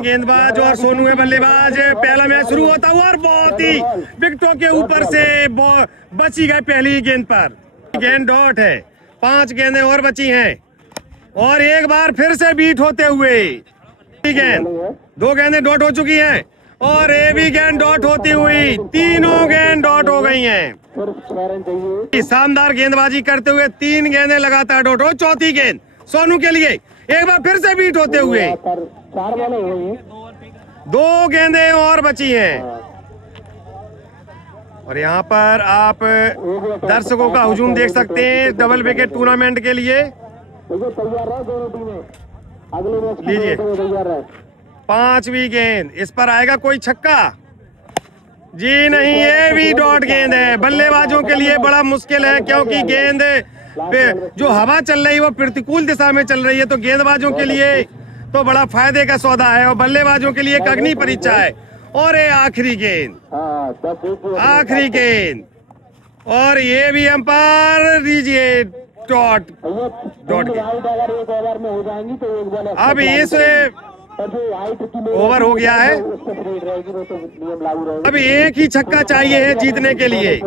गेंदबाज और सोनू है बल्लेबाज। पहला मैच शुरू होता हुआ और बहुत ही विकेटों के ऊपर से बची गए पहली गेंद पर। गेंद डॉट है, 5 गेंदें और बची हैं और एक बार फिर से बीट होते हुए गेंद 2 गेंदें डॉट हो चुकी हैं और ये भी गेंद डॉट होती हुई 3 गेंद डॉट हो गई हैं। शानदार गेंदबाजी करते हुए 3 गेंदें लगातार डॉट हो। चौथी गेंद सोनू के लिए एक बार फिर से बीट होते हुए 2 गेंदें और बची हैं और यहाँ पर आप दर्शकों का हुजूम देख सकते हैं डबल विकेट टूर्नामेंट के लिए। लीजिए 5वीं गेंद, इस पर आएगा कोई छक्का? जी नहीं, ये भी डॉट गेंद है। बल्लेबाजों के लिए बड़ा मुश्किल है क्योंकि गेंद पे जो हवा चल रही है वो प्रतिकूल दिशा में चल रही है, तो गेंदबाजों के लिए तो बड़ा फायदे का सौदा है और बल्लेबाजों के लिए एक अग्नि परीक्षा है। और ये आखिरी गेंद और ये भी अंपायर दीजिए डॉट गेंद। अब इस ओवर हो गया है, अब एक ही छक्का चाहिए है जीतने के लिए।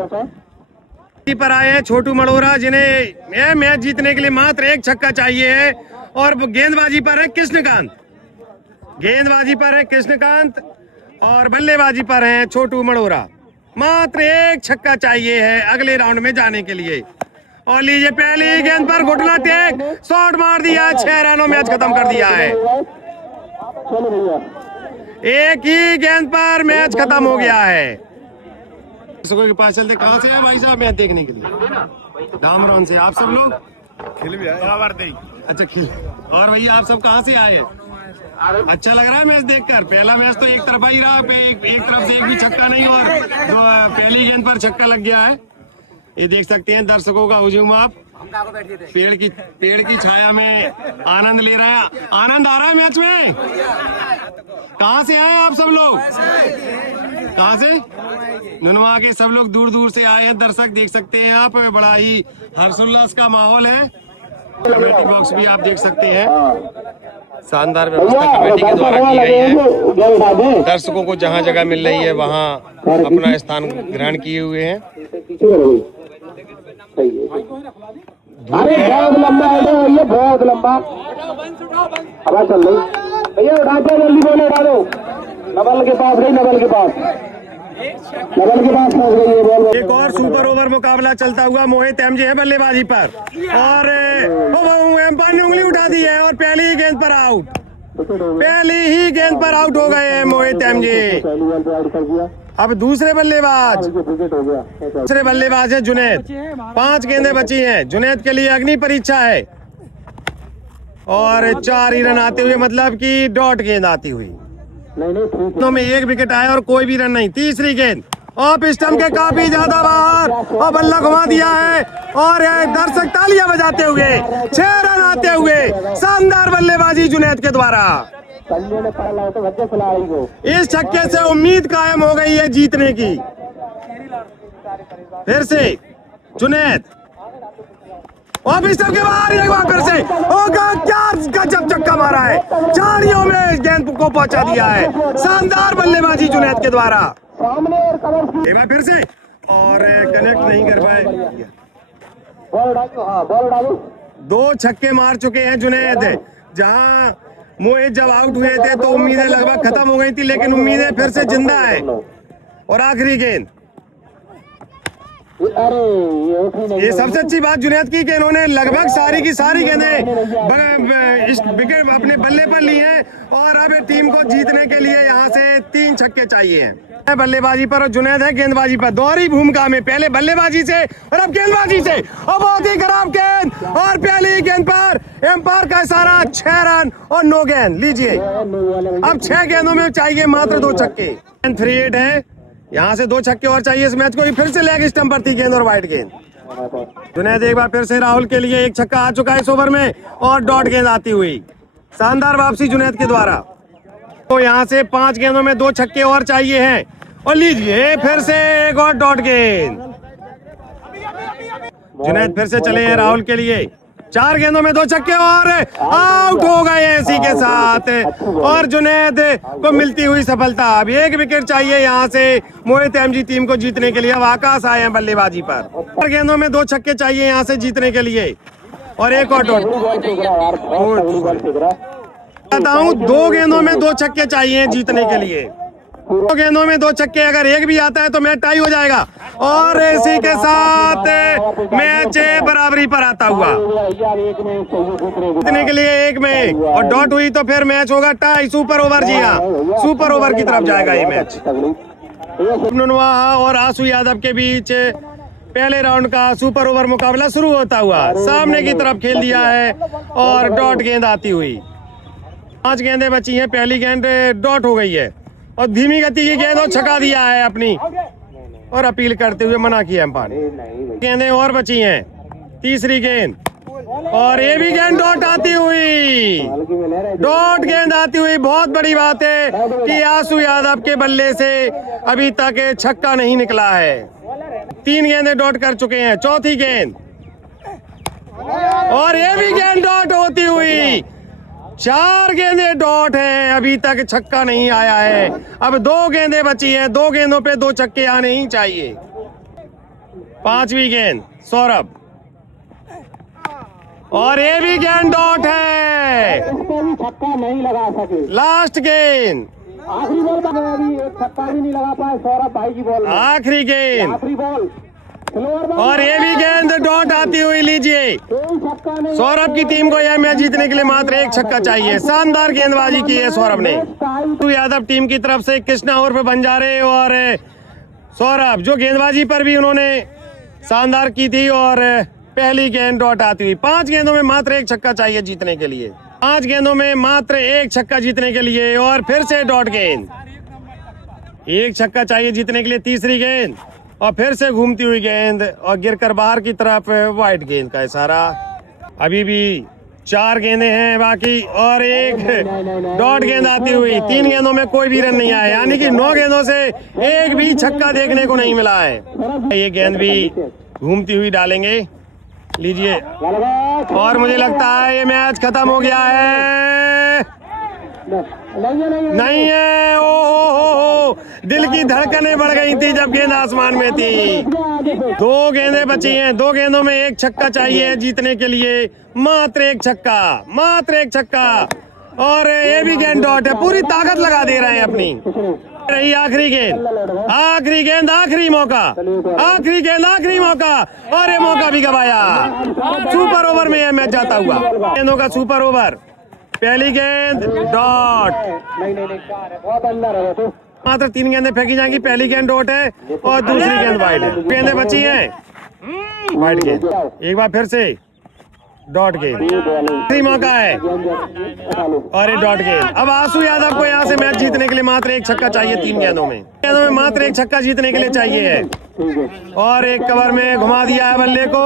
पर आए हैं छोटू मड़ोरा जिन्हें मैच जीतने के लिए मात्र एक छक्का चाहिए है और गेंदबाजी पर है कृष्णकांत और बल्लेबाजी पर है छोटू मड़ोरा। मात्र एक छक्का चाहिए है अगले राउंड में जाने के लिए। और लीजिए पहली गेंद पर घुटना टेक शॉट मार दिया, 6 रनों मैच खत्म कर दिया है। एक ही गेंद पर मैच खत्म हो गया है। दर्शकों के पास चलते, कहाँ से है भाई साहब मैच देखने के लिए? डामरौन से। आप सब लोग अच्छा खेल। और भैया आप सब कहाँ से आए हैं? अच्छा लग रहा है मैच देखकर? पहला मैच तो एक तरफा ही रहा, एक तरफ से एक भी छक्का नहीं और पहली गेंद पर छक्का लग गया है। ये देख सकते हैं दर्शकों का हुजूम। आप पेड़ की छाया में आनंद ले रहे हैं। आनंद आ रहा है मैच में। कहाँ से आए आप सब लोग? कहाँ से? नुनवा के सब लोग दूर दूर से आए हैं। दर्शक देख सकते हैं आप, बड़ा ही हर्षोल्लास का माहौल है। कमेटी बॉक्स भी आप देख सकते हैं, शानदार व्यवस्था कमेटी के द्वारा की गई है। दर्शकों को जहां जगह मिल रही है वहां अपना स्थान ग्रहण किए हुए हैं। बहुत लंबा है ये, बहुत लंबा हवा चल रही भैया। उठा दो जल्दी, बोले उठा दो। नवल के पास पहुंच गई है बॉल। एक और सुपर ओवर मुकाबला चलता हुआ। मोहित एमजे है बल्लेबाजी पर और एम्पायर ने उंगली उठा दी है और पहली ही गेंद पर आउट हो गए हैं मोहित एमजे। अब दूसरे बल्लेबाज है जुनैद। 5 गेंदें बची हैं। जुनैद के लिए अग्नि परीक्षा है और 4 ही रन आते हुए, मतलब कि डॉट गेंद आती हुई। में 1 विकेट आया और कोई भी रन नहीं। तीसरी गेंद ऑफ स्टंप के काफी ज्यादा बाहर और बल्ला घुमा दिया है और दर्शक तालियां बजाते हुए 6 रन आते हुए शानदार बल्लेबाजी जुनैद के द्वारा। इस छक्के से उम्मीद कायम हो गई है जीतने की। फिर से जुनैद ऑफ स्टंप के बाहर एक बार फिर से होगा। क्या गजब छक्का मारा है, झाड़ियों में गेंद को पहुंचा दिया है। शानदार बल्लेबाजी जुनैद के द्वारा। एक बार फिर से और कनेक्ट नहीं कर पाए। 2 छक्के मार चुके हैं जुनैद। जहां मोहित जब आउट हुए थे तो उम्मीदें लगभग खत्म हो गई थी, लेकिन उम्मीदें फिर से जिंदा है। और आखिरी गेंद, ये सबसे अच्छी बात जुनैद की कि इन्होंने लगभग सारी की सारी गेंदें विकेट अपने बल्ले पर ली हैं और अब टीम को जीतने के लिए यहाँ से 3 छक्के चाहिए हैं। बल्लेबाजी पर और जुनैद है गेंदबाजी पर। दोहरी भूमिका में, पहले बल्लेबाजी से और अब गेंदबाजी से। और बहुत ही खराब गेंद और पहली गेंद पर एम्पायर का इशारा, 6 रन और 9 गेंद। लीजिए अब 6 गेंदों में चाहिए मात्र 2 छक्के। 3-8 है, यहाँ से 2 छक्के और चाहिए इस मैच को। फिर से लेग स्टंप पर थी गेंद और वाइड गेंद। जुनैद एक बार फिर से राहुल के लिए 1 छक्का आ चुका है इस ओवर में और डॉट गेंद आती हुई। शानदार वापसी जुनैद के द्वारा। तो यहाँ से 5 गेंदों में 2 छक्के और चाहिए हैं और लीजिए फिर से एक और डॉट गेंद। जुनैद फिर से चले हैं राहुल के लिए 4 गेंदों में 2 छक्के और आउट हो गए इसी के साथ। और जुनैद को मिलती हुई सफलता। अब 1 विकेट चाहिए यहाँ से मोहित एमजी टीम को जीतने के लिए। अब आकाश आए हैं बल्लेबाजी पर। 4 गेंदों में 2 छक्के चाहिए यहाँ से जीतने के लिए और एक और डॉट। बताऊं 2 गेंदों में 2 छक्के चाहिए जीतने के लिए। 2 गेंदों में 2 छक्के, अगर एक भी आता है तो मैच टाई हो जाएगा। और इसी के साथ मैच बराबरी पर आता हुआ जीतने के लिए 1 में 1 और डॉट हुई तो फिर मैच होगा टाई। सुपर ओवर, जी हाँ, सुपर ओवर की तरफ जाएगा ये मैच। नुनवाहा और आशु यादव के बीच पहले राउंड का सुपर ओवर मुकाबला शुरू होता हुआ सामने की तरफ खेल दिया है और डॉट गेंद आती हुई। 5 गेंदें बची हैं, पहली गेंद डॉट हो गई है और धीमी गति की गेंद और छका दिया है अपनी और अपील करते हुए मना किया अंपायर ने। गेंदें और बची हैं, तीसरी गेंद और ये भी गेंद डॉट आती हुई। डॉट गेंद आती हुई। बहुत बड़ी बात है कि आशु यादव के बल्ले से अभी तक छक्का नहीं निकला है। 3 गेंदें डॉट कर चुके हैं, चौथी गेंद और ये भी गेंद डॉट होती हुई। 4 गेंदें डॉट हैं, अभी तक छक्का नहीं आया है। अब 2 गेंदें बची हैं, 2 गेंदों पे 2 छक्के आने ही चाहिए। 5वीं गेंद सौरभ और ये भी गेंद डॉट है। छक्का नहीं लगा सके। लास्ट गेंद, आखिरी बॉल पर एक छक्का भी नहीं लगा पाए सौरभ भाई की बॉल। आखिरी गेंद आखिरी बॉल और ये भी गेंद डॉट आती हुई। लीजिए, सौरभ की टीम को यह मैच जीतने के लिए मात्र 1 छक्का चाहिए। शानदार गेंदबाजी की है सौरभ ने। यादव टीम की तरफ से कृष्णा उर्फ बंजारे और सौरभ जो गेंदबाजी पर भी उन्होंने शानदार की थी और पहली गेंद डॉट आती हुई। 5 गेंदों में मात्र 1 छक्का चाहिए जीतने के लिए। 5 गेंदों में मात्र 1 छक्का जीतने के लिए और फिर से डॉट गेंद। 1 छक्का चाहिए जीतने के लिए। तीसरी गेंद और फिर से घूमती हुई गेंद और गिरकर बाहर की तरफ वाइट गेंद का इशारा। अभी भी 4 गेंदें हैं बाकी और एक डॉट गेंद आती हुई। 3 गेंदों में कोई भी रन नहीं आया, यानी कि 9 गेंदों से एक भी छक्का देखने को नहीं मिला है। ये गेंद भी घूमती हुई डालेंगे। लीजिए, और मुझे लगता है ये मैच खत्म हो गया है। नहीं है। ओ दिल की धड़कनें बढ़ गई थी जब गेंद आसमान में थी। 2 गेंदें बची हैं, 2 गेंदों में 1 छक्का चाहिए जीतने के लिए। मात्र 1 छक्का, मात्र 1 छक्का और ये भी गेंद डॉट है। पूरी ताकत लगा दे रहे हैं अपनी। रही आखिरी गेंद, आखिरी गेंद, आखिरी मौका, आखिरी गेंद, आखिरी मौका और ये मौका भी गवाया। सुपर ओवर में यह मैच जाता हुआ। गेंदों का सुपर ओवर। पहली गेंद डॉट, मात्र 3 गेंदें फेंकी जाएंगी। पहली गेंद डॉट है और दूसरी गेंद वाइड है। गेंदें बची हैं, वाइड गेंद। एक बार फिर से डॉट गेंद, आखिरी मौका है और ये डॉट गेंद। अब आशु यादव को यहाँ से मैच जीतने के लिए मात्र 1 छक्का चाहिए। 3 गेंदों में मात्र 1 छक्का जीतने के लिए चाहिए है और एक कवर में घुमा दिया है बल्ले को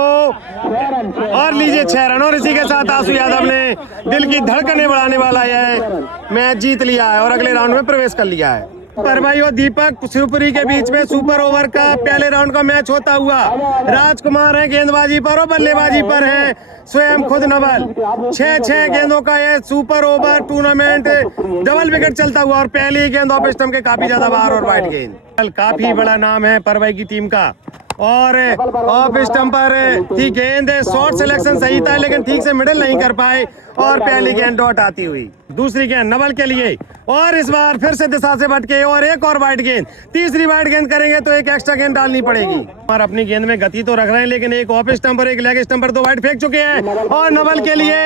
और लीजिए 6 रन। और इसी के साथ आशु यादव ने दिल की धड़कनें बढ़ाने वाला यह मैच जीत लिया है और अगले राउंड में प्रवेश कर लिया है। पर भाई और दीपक शिवपुरी के बीच में सुपर ओवर का पहले राउंड का मैच होता हुआ। राजकुमार है गेंदबाजी पर और बल्लेबाजी पर है स्वयं खुद नवल। 6 गेंदों का यह super over tournament double wicket चलता हुआ और पहली गेंद ऑफ स्टंप के काफी ज्यादा बाहर और वाइड गेंद। काफी बड़ा नाम है परवाई की टीम का और ऑफ स्टंप पर थी गेंद। शॉर्ट सिलेक्शन सही था लेकिन ठीक से मिडिल नहीं कर पाए और पहली गेंद डॉट आती हुई। दूसरी गेंद नवल के लिए और इस बार फिर से दिशा से भटके और एक और वाइड गेंद। तीसरी वाइड गेंद करेंगे तो एक एक्स्ट्रा गेंद डालनी पड़ेगी। और अपनी गेंद में गति तो रख रहे हैं लेकिन एक ऑफ स्टंप और एक लेग स्टंप पर 2 वाइड फेंक चुके हैं और नवल के लिए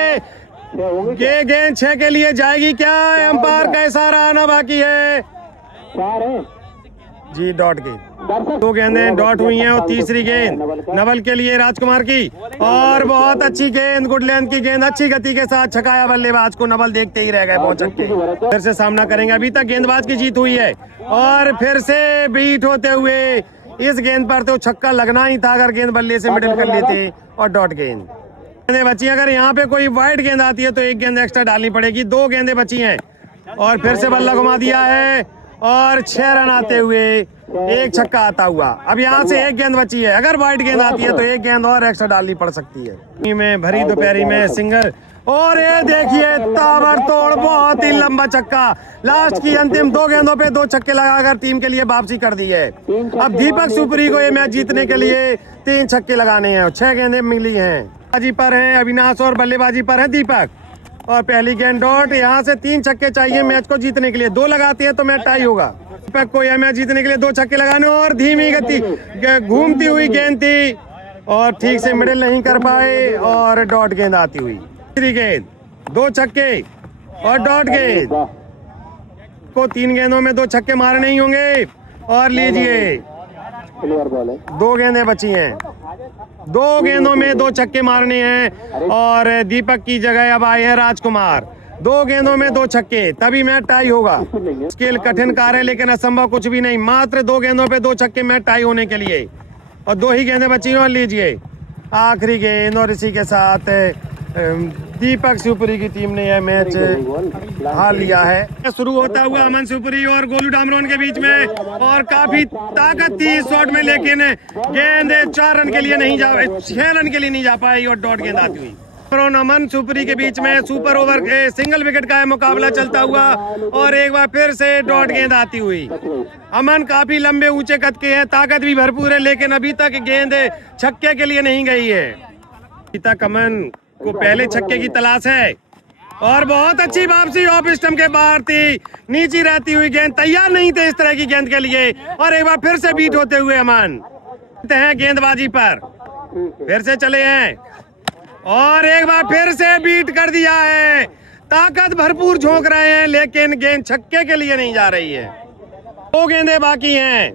ये गेंद 6 के लिए जाएगी क्या? अंपायर का इशारा आना बाकी है जी। डॉट गेंद, 2 गेंदें डॉट हुई हैं और तीसरी गेंद नवल के लिए राजकुमार की और बहुत अच्छी गेंद, गुड लेंथ की गेंद, अच्छी गति के साथ छकाया बल्लेबाज को। नवल देखते ही रह गए पहुंच के। फिर से सामना करेंगे। अभी तक गेंदबाज की जीत हुई है और फिर से बीट होते हुए इस गेंद पर तो छक्का लगना ही था अगर गेंद बल्ले से मिडिल कर लेते और डॉट गेंद। गेंदें बची, अगर यहाँ पे कोई वाइड गेंद आती है तो एक गेंद एक्स्ट्रा डालनी पड़ेगी। 2 गेंदें बची हैं और फिर से बल्ला घुमा दिया है और 6 रन आते हुए, एक छक्का आता हुआ। अब यहाँ से एक गेंद बची है, अगर वाइट गेंद आती है तो एक गेंद और एक्स्ट्रा डालनी पड़ सकती है। में भरी दोपहरी में सिंगल, और ये देखिए ताबड़तोड़ बहुत ही लंबा छक्का। लास्ट की अंतिम 2 गेंदों पे 2 छक्के लगाकर टीम के लिए वापसी कर दी है। अब दीपक सुपरी को ये मैच जीतने के लिए 3 छक्के लगाने हैं और 6 गेंदें मिली हैं। बाजी पर हैं अविनाश और बल्लेबाजी पर है दीपक, और पहली गेंद डॉट। यहाँ से 3 छक्के चाहिए मैच को जीतने के लिए, 2 लगाते हैं तो मैच टाई होगा। दीपक को यह मैच जीतने के लिए 2 छक्के लगाने, और धीमी गति घूमती हुई गेंद थी और ठीक से मिडिल नहीं कर पाए, और डॉट गेंद आती हुई। गेंद 2 छक्के और डॉट गेंद को 3 गेंदों में 2 छक्के मारने ही होंगे। और लीजिए 2 गेंदें बची हैं, 2 गेंदों में 2 छक्के मारने हैं, और दीपक की जगह अब आए हैं राजकुमार। 2 गेंदों में 2 छक्के, तभी मैच टाई होगा। मुश्किल कठिन कार्य लेकिन असंभव कुछ भी नहीं, मात्र 2 गेंदों पे 2 छक्के मैच टाई होने के लिए, और 2 ही गेंदें बची हैं। और लीजिए आखिरी गेंद, और इसी के साथ दीपक शिवपुरी की टीम ने यह मैच हार लिया है। शुरू होता हुआ अमन शिवपुरी और गोलू डामरोन के बीच में, और काफी ताकत थी इस शॉट में, लेकिन गेंद 4 रन के लिए नहीं जा 6 रन के लिए नहीं जा पाई, और डॉट गेंद आती हुई। अमन शिवपुरी के बीच में सुपर ओवर के सिंगल विकेट का मुकाबला चलता हुआ, और एक बार फिर से डॉट गेंद आती हुई। अमन काफी लंबे ऊंचे कद के हैं, ताकत भी भरपूर है, लेकिन अभी तक गेंद छक्के के लिए नहीं गई है। अभी तक अमन को पहले छक्के की तलाश है, और बहुत अच्छी वापसी ऑफ स्टंप के बाहर थी, नीचे रहती हुई गेंद, तैयार नहीं थे इस तरह की गेंद के लिए, और एक बार फिर से बीट होते हुए अमन हैं गेंदबाजी पर, फिर से चले हैं, और एक बार फिर से बीट कर दिया है। ताकत भरपूर झोंक रहे हैं, लेकिन गेंद छक्के के लिए नहीं जा रही है। 2 गेंदें बाकी हैं,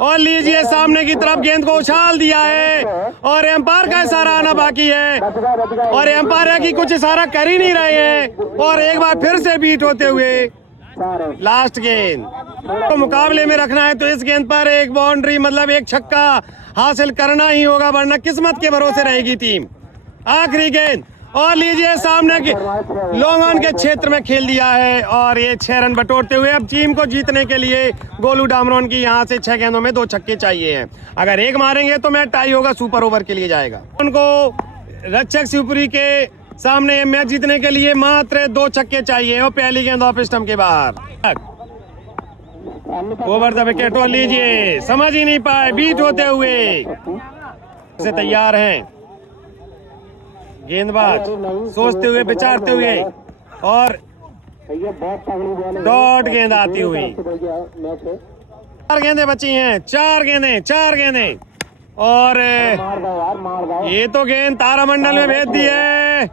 और लीजिए सामने की तरफ गेंद को उछाल दिया है, और एम्पायर का इशारा आना बाकी है, और एम्पायर है कि कुछ इशारा कर ही नहीं रहे हैं, और एक बार फिर से बीट होते हुए लास्ट गेंद तो मुकाबले में रखना है, तो इस गेंद पर एक बाउंड्री मतलब एक छक्का हासिल करना ही होगा, वरना किस्मत के भरोसे रहेगी टीम। आखिरी गेंद, और लीजिए सामने के लॉन्ग ऑन के क्षेत्र में खेल दिया है, और ये 6 रन बटोरते हुए अब टीम को जीतने के लिए गोलू डामरोन की यहाँ से 6 गेंदों में 2 छक्के चाहिए हैं। अगर एक मारेंगे तो मैच टाई होगा, सुपर ओवर के लिए जाएगा। उनको रक्षक शिवपुरी के सामने मैच जीतने के लिए मात्र 2 छक्के चाहिए, और पहली गेंद ऑफ स्टंप के बाहर ओवर द विकेट। और लीजिए समझ ही नहीं पाए, बीट होते हुए से तैयार हैं गेंदबाज, सोचते हुए विचारते हुए, और डॉट गेंद आती हुई। 4 गेंदें बची हैं, 4 गेंदें, और ये तो गेंद तारामंडल में भेज दी है,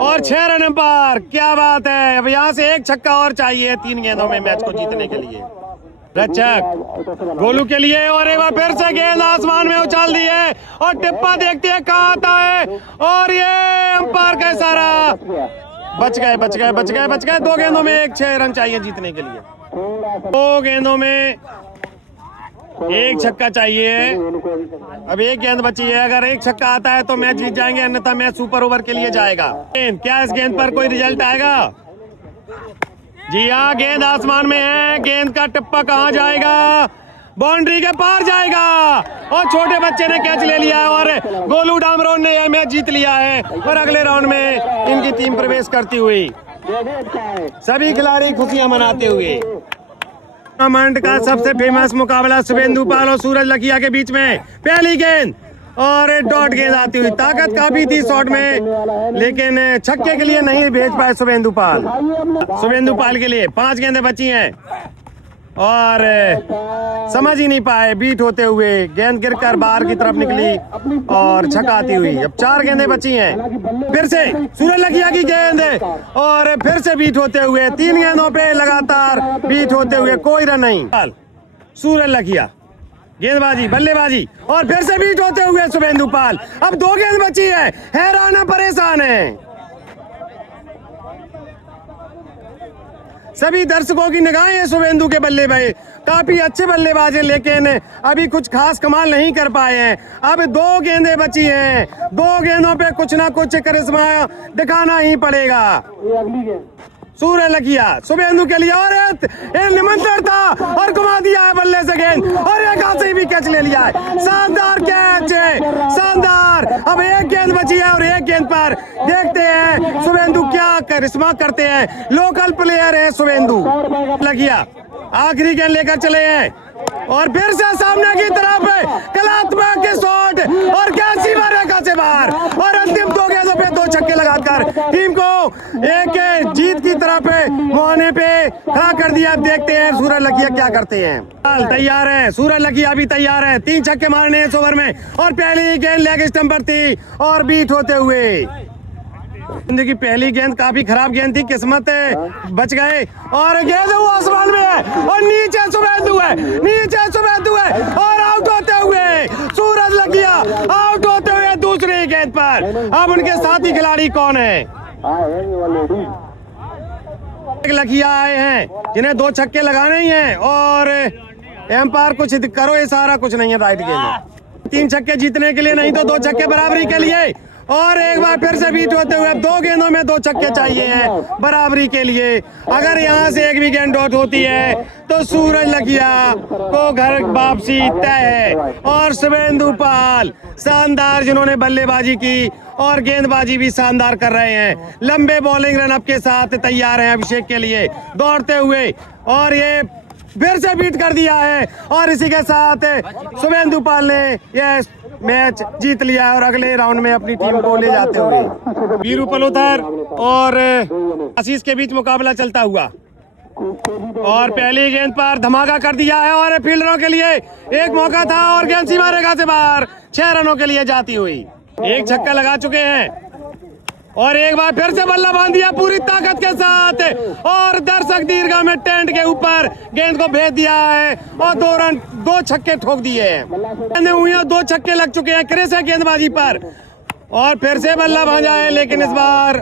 और 6 रन पार। क्या बात है, अब यहाँ से एक छक्का और चाहिए 3 गेंदों में मैच को जीतने के लिए रक्षक गोलू के लिए। और एक बार फिर से गेंद आसमान में उछाल दी है, और टिप्पा देखते हैं कहाँ आता है, और ये अंपायर का इशारा। बच गए। 2 गेंदों में 6 रन चाहिए जीतने के लिए। 2 गेंदों में 1 छक्का चाहिए, अब 1 गेंद बची है। अगर 1 छक्का आता है तो मैच जीत जाएंगे, अन्यथा मैच सुपर ओवर के लिए जाएगा। क्या इस गेंद पर कोई रिजल्ट आएगा? जी हाँ, गेंद आसमान में है, गेंद का टिप्पा कहाँ जाएगा? बाउंड्री के पार जाएगा, और छोटे बच्चे ने कैच ले लिया है, और गोलू डामरोन ने यह मैच जीत लिया है, और अगले राउंड में इनकी टीम प्रवेश करती हुई सभी खिलाड़ी खुशियां मनाते हुए। टूर्नामेंट का सबसे फेमस मुकाबला शुभेंदु पाल और सूरज लखिया के बीच में, पहली गेंद और डॉट गेंद आती हुई। ताकत काफी थी शॉट में, लेकिन छक्के के लिए नहीं भेज पाए शुभेंदु पाल के लिए 5 गेंदें बची हैं, और समझ ही नहीं पाए, बीट होते हुए गेंद गिरकर बाहर की तरफ निकली और छक्का आती हुई। अब 4 गेंदें बची हैं, फिर से सूरज लखिया की गेंद, और फिर से बीट होते हुए 3 गेंदों पे लगातार बीट होते हुए कोई रन नहीं। सूरज लखिया गेंदबाजी, बल्लेबाजी, और फिर से बीट होते हुए शुभेंदु पाल। अब 2 गेंद बची है, हैरान है, परेशान है। सभी दर्शकों की निगाहें शुभेंदु के बल्लेबाज, काफी अच्छे बल्लेबाज हैं, लेकिन अभी कुछ खास कमाल नहीं कर पाए हैं। अब 2 गेंदें बची हैं, 2 गेंदों पे कुछ ना कुछ करिश्मा दिखाना ही पड़ेगा। सूरज लकिया शुभेंदु के लिए और एक निमंत्रण था और घुमा दिया है बल्ले से गेंद और एक हाथ से भी कैच ले लिया है। शानदार कैच, शानदार। अब एक गेंद बची है और एक गेंद पर देखते हैं शुभेंदु क्या करिश्मा करते हैं। लोकल प्लेयर है शुभेंदु लकिया। आखिरी गेंद लेकर चले हैं और फिर से सामने की तरफ कलात्मक शॉट और कैच सीमा रेखा से बाहर और अंतिम 2 गेंदों पे 2 छक्के लगाकर टीम को एक जीत की तरफ मुहाने पे खड़ा कर दिया। अब देखते हैं सूरज लकिया क्या करते हैं। तैयार है सूरज लकिया, अभी तैयार है। 3 छक्के मारने इस ओवर में और पहली गेंद लेग स्टंप पर थी और बीट होते हुए। जिंदगी पहली गेंद काफी खराब गेंद थी, किस्मत बच गए और गेंद वो आसमान में है और नीचे शुभेंदु है, नीचे शुभेंदु है और आउट होते हुए सूरज लकिया आउट होते हुए दूसरी गेंद पर। अब उनके साथी खिलाड़ी कौन है? लकिया आए हैं जिन्हें 2 छक्के लगाने ही हैं और एम्पायर कुछ करो इशारा, कुछ नहीं है राइट गेंद। 3 छक्के जीतने के लिए, नहीं तो 2 छक्के बराबरी के लिए और एक बार फिर से बीट होते हुए 2 गेंदों में 2 छक्के चाहिए हैं बराबरी के लिए। अगर यहां से एक भी गेंद डॉट होती है तो सूरज लकिया को घर वापसी तय है। और शुभेंदु पाल शानदार जिन्होंने बल्लेबाजी की और गेंदबाजी भी शानदार कर रहे हैं। लंबे बॉलिंग रनअप के साथ तैयार हैं अभिषेक के लिए दौड़ते हुए और ये फिर से बीट कर दिया है और इसी के साथ शुभेंदु पाल ने यह मैच जीत लिया है और अगले राउंड में अपनी टीम को ले जाते हुए वीरू पलोथर और आशीष के बीच मुकाबला चलता हुआ और पहली गेंद पर धमाका कर दिया है और फील्डरों के लिए एक मौका था और गेंद सीमा रेखा से बाहर 6 रनों के लिए जाती हुई। 1 छक्का लगा चुके हैं और एक बार फिर से बल्ला बांध दिया पूरी ताकत के साथ और दर्शक दीर्घा में टेंट के ऊपर गेंद को भेज दिया है और 2 छक्के ठोक दिए हैं। 2 छक्के लग चुके हैं क्रिस है गेंदबाजी पर और फिर से बल्ला भांजा है, लेकिन इस बार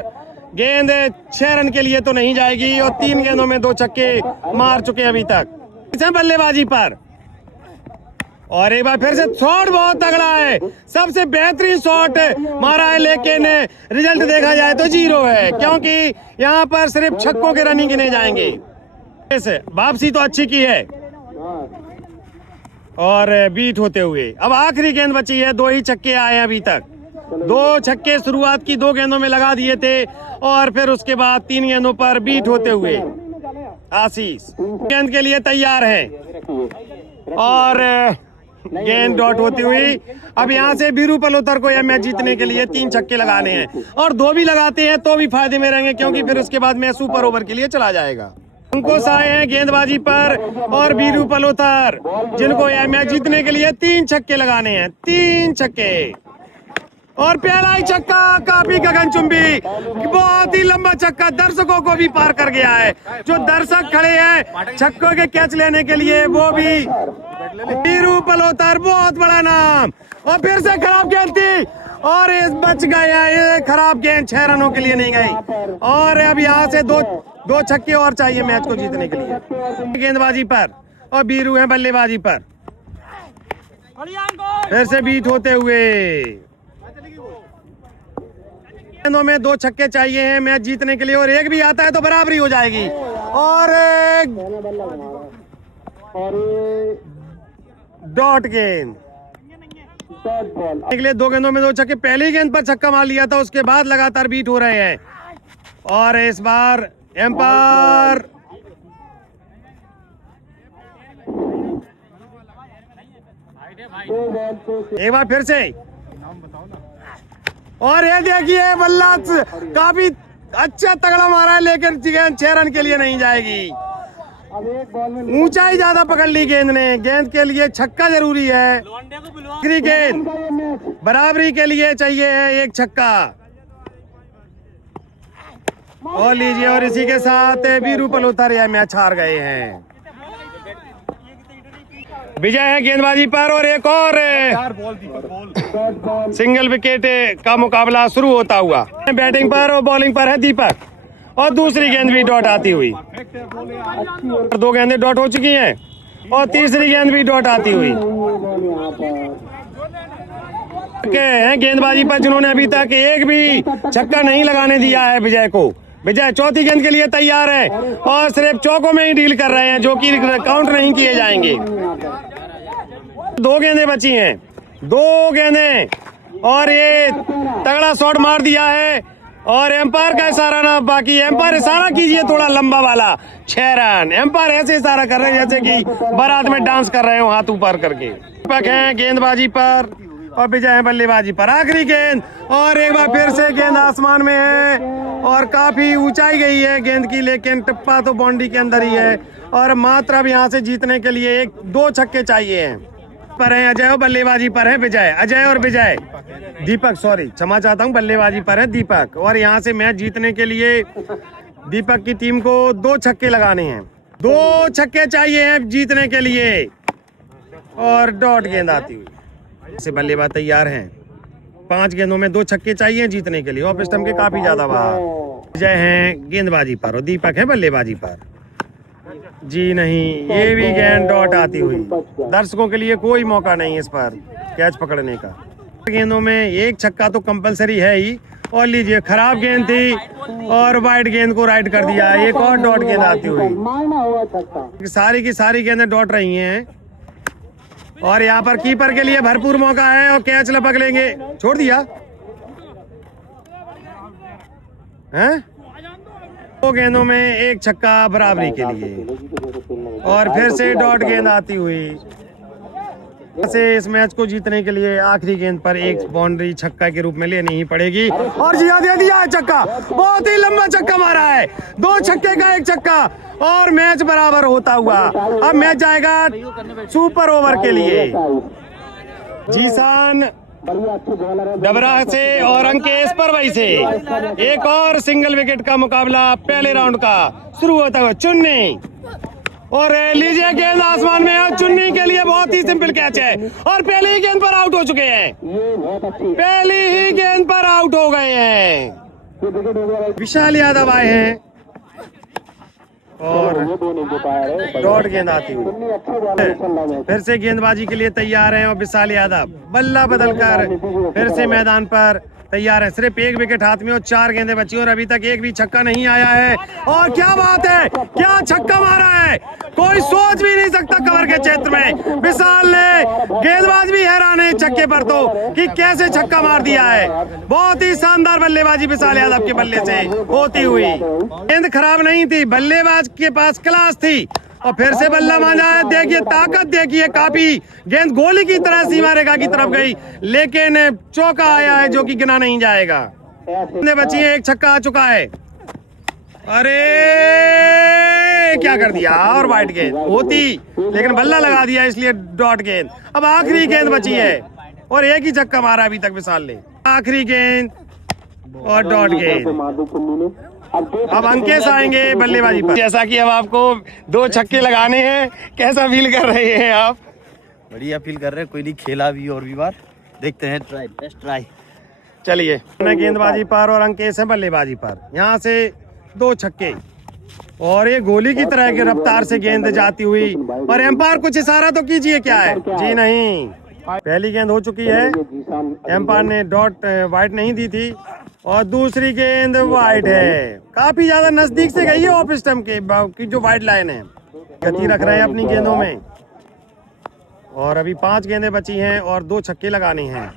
गेंद 6 रन के लिए तो नहीं जाएगी और 3 गेंदों में 2 छक्के मार चुके हैं अभी तक बल्लेबाजी पर। और एक बार फिर से शॉट बहुत तगड़ा है, सबसे बेहतरीन शॉट मारा है, लेकिन रिजल्ट देखा जाए तो 0 है क्योंकि यहाँ पर सिर्फ छक्कों के रनिंग गिने जाएंगे। वापसी तो अच्छी की है और बीट होते हुए अब आखिरी गेंद बची है। 2 ही छक्के आए हैं अभी तक। 2 छक्के शुरुआत की 2 गेंदों में लगा दिए थे और फिर उसके बाद 3 गेंदों पर बीट होते हुए आशीष गेंद के लिए तैयार है और गेंद डॉट होती हुई। अब यहाँ से वीरू पलोथर को यह मैच जीतने के लिए 3 छक्के लगाने हैं और 2 भी लगाते हैं तो भी फायदे में रहेंगे क्योंकि फिर उसके बाद मैच सुपर ओवर के लिए चला जाएगा। उनको आए हैं गेंदबाजी पर और वीरू पलोथर जिनको यह मैच जीतने के लिए 3 छक्के लगाने हैं, 3 छक्के और पहला ही छक्का काफी गगनचुंबी, बहुत ही लंबा छक्का दर्शकों को भी पार कर गया है। जो दर्शक खड़े हैं छक्कों के कैच लेने के लिए वो भी वीरू पलोथर, बहुत बड़ा नाम। और फिर से खराब गेंद थी और इस बच गया, ये खराब गेंद 6 रनों के लिए नहीं गई और अब यहाँ से 2 छक्के और चाहिए मैच को जीतने के लिए। गेंदबाजी पर और वीरू है बल्लेबाजी पर, फिर से बीट होते हुए गेंदों में 2 छक्के चाहिए हैं मैच जीतने के लिए और एक भी आता है तो बराबरी हो जाएगी। और डॉट गेंद के लिए 2 गेंदों में 2 छक्के। पहली गेंद पर छक्का मार लिया था, उसके बाद लगातार बीट हो रहे हैं और इस बार एम्पायर एक बार फिर से और ये देखिए बल्ला काफी अच्छा तगड़ा मारा है, लेकिन गेंद 6 रन के लिए नहीं जाएगी। ऊंचाई ज्यादा पकड़ ली गेंद ने, गेंद के लिए छक्का जरूरी है। गेंद बराबरी के लिए चाहिए है 1 छक्का और लीजिए और इसी के साथ वीरू पलोथर यह मैच हार गए हैं। विजय है गेंदबाजी पर और एक और सिंगल विकेट का मुकाबला शुरू होता हुआ। बैटिंग पर और बॉलिंग पर है दीपक और दूसरी गेंद भी डॉट आती हुई। 2 गेंदें डॉट हो चुकी हैं और तीसरी गेंद भी डॉट आती हुई। हैं गेंदबाजी पर जिन्होंने अभी तक एक भी छक्का नहीं लगाने दिया है विजय को। विजय चौथी गेंद के लिए तैयार है और सिर्फ चौकों में ही डील कर रहे हैं, जो कि काउंट नहीं किए जाएंगे। 2 गेंदें बची हैं, 2 गेंदें और ये तगड़ा शॉट मार दिया है और एम्पायर का इशारा ना, बाकी एम्पायर इशारा कीजिए थोड़ा लंबा वाला। 6 रन। एम्पायर ऐसे इशारा कर रहे हैं जैसे कि बारात में डांस कर रहे हो हाथ ऊपर करके। दीपक है गेंदबाजी पर और विजय है बल्लेबाजी पर। आखिरी गेंद और एक बार फिर से गेंद आसमान में है और काफी ऊंचाई गई है गेंद की, लेकिन टिप्पा तो बाउंड्री के अंदर ही है और मात्र अब यहाँ से जीतने के लिए 2 छक्के चाहिए हैं। पर है अजय और बल्लेबाजी पर है विजय। अजय और विजय, दीपक सॉरी क्षमा चाहता हूँ, बल्लेबाजी पर है दीपक और यहाँ से मैच जीतने के लिए दीपक की टीम को 2 छक्के लगाने हैं। 2 छक्के चाहिए हैं जीतने के लिए और डॉट गेंद आती हुई से बल्लेबाज तैयार हैं। 5 गेंदों में 2 छक्के चाहिए जीतने के लिए। ऑफ स्टंप के काफी ज्यादा बाहर। विजय हैं गेंदबाजी पर और दीपक है बल्लेबाजी पर। जी नहीं, ये भी गेंद डॉट आती हुई। दर्शकों के लिए कोई मौका नहीं इस पर कैच पकड़ने का। गेंदों में 1 छक्का तो कंपलसरी है ही। और लीजिए खराब गेंद थी और वाइड गेंद को राइट कर दिया। एक और डॉट गेंद आती हुई। सारी की सारी गेंदें डॉट रही हैं और यहाँ पर कीपर के लिए भरपूर मौका है और कैच लपक लेंगे। छोड़ दिया हैं। 2 गेंदों में 1 छक्का बराबरी के लिए और फिर से डॉट गेंद आती हुई। से इस मैच को जीतने के लिए आखिरी गेंद पर 1 बाउंड्री छक्का के रूप में लेनी ही पड़ेगी और जिया दे दिया है छक्का। बहुत ही लंबा छक्का मारा है। 2 छक्के का 1 छक्का और मैच बराबर होता हुआ अब मैच जाएगा सुपर ओवर के लिए। जीसान डबरा से और अंकेश परवई से एक और सिंगल विकेट का मुकाबला पहले राउंड का शुरू होता हुआ। चुन्नी और लीजिए गेंद आसमान में है। चुन्नी के लिए बहुत ही सिंपल कैच है और पहली ही गेंद पर आउट हो चुके हैं। पहली ही गेंद पर आउट हो गए हैं। विशाल यादव आए हैं और डॉट गेंद आती हुई। फिर से गेंदबाजी के लिए तैयार हैं और विशाल यादव बल्ला बदलकर फिर से मैदान पर तैयार है। सिर्फ 1 विकेट हाथ में और 4 गेंदें बची और अभी तक 1 भी छक्का नहीं आया है। और क्या बात है, क्या छक्का मारा है, कोई सोच भी नहीं सकता कवर के क्षेत्र में। विशाल ने गेंदबाज भी हैरान है छक्के पर तो कि कैसे छक्का मार दिया है। बहुत ही शानदार बल्लेबाजी विशाल यादव के बल्ले से होती हुई। गेंद खराब नहीं थी, बल्लेबाज के पास क्लास थी और फिर से बल्ला मांझा है। देखिए ताकत देखिए, काफी गेंद गोली की तरह सीमा रेखा की तरफ गई लेकिन चौका आया है जो कि गिना नहीं जाएगा। बची है, 1 छक्का आ चुका है। अरे क्या कर दिया और वाइड गेंद होती लेकिन बल्ला लगा दिया इसलिए डॉट गेंद। अब आखिरी गेंद बची है और 1 ही छक्का मारा अभी तक विशाल ने। आखिरी गेंद और डॉट गेंद। अब अंकेश आएंगे बल्लेबाजी पर। जैसा कि अब आपको 2 छक्के लगाने हैं, कैसा फील कर रहे हैं आप? बढ़िया फील कर रहे हैं। कोई नहीं, खेला भी और भी बार, देखते हैं, ट्राई बेस्ट ट्राई। चलिए गेंदबाजी पर और अंकेश है बल्लेबाजी पर। यहाँ से 2 छक्के और ये गोली की तरह की रफ्तार से गेंद जाती हुई और एम्पायर कुछ इशारा तो कीजिए क्या है। जी नहीं, पहली गेंद हो चुकी है। एम्पायर ने डॉट वाइड नहीं दी थी और दूसरी गेंद वाइड है। काफी ज्यादा नजदीक से गई है ऑफ स्टंप की जो वाइड लाइन है। गति रख रहे हैं अपनी गेंदों में और अभी 5 गेंदें बची हैं और 2 छक्के लगाने हैं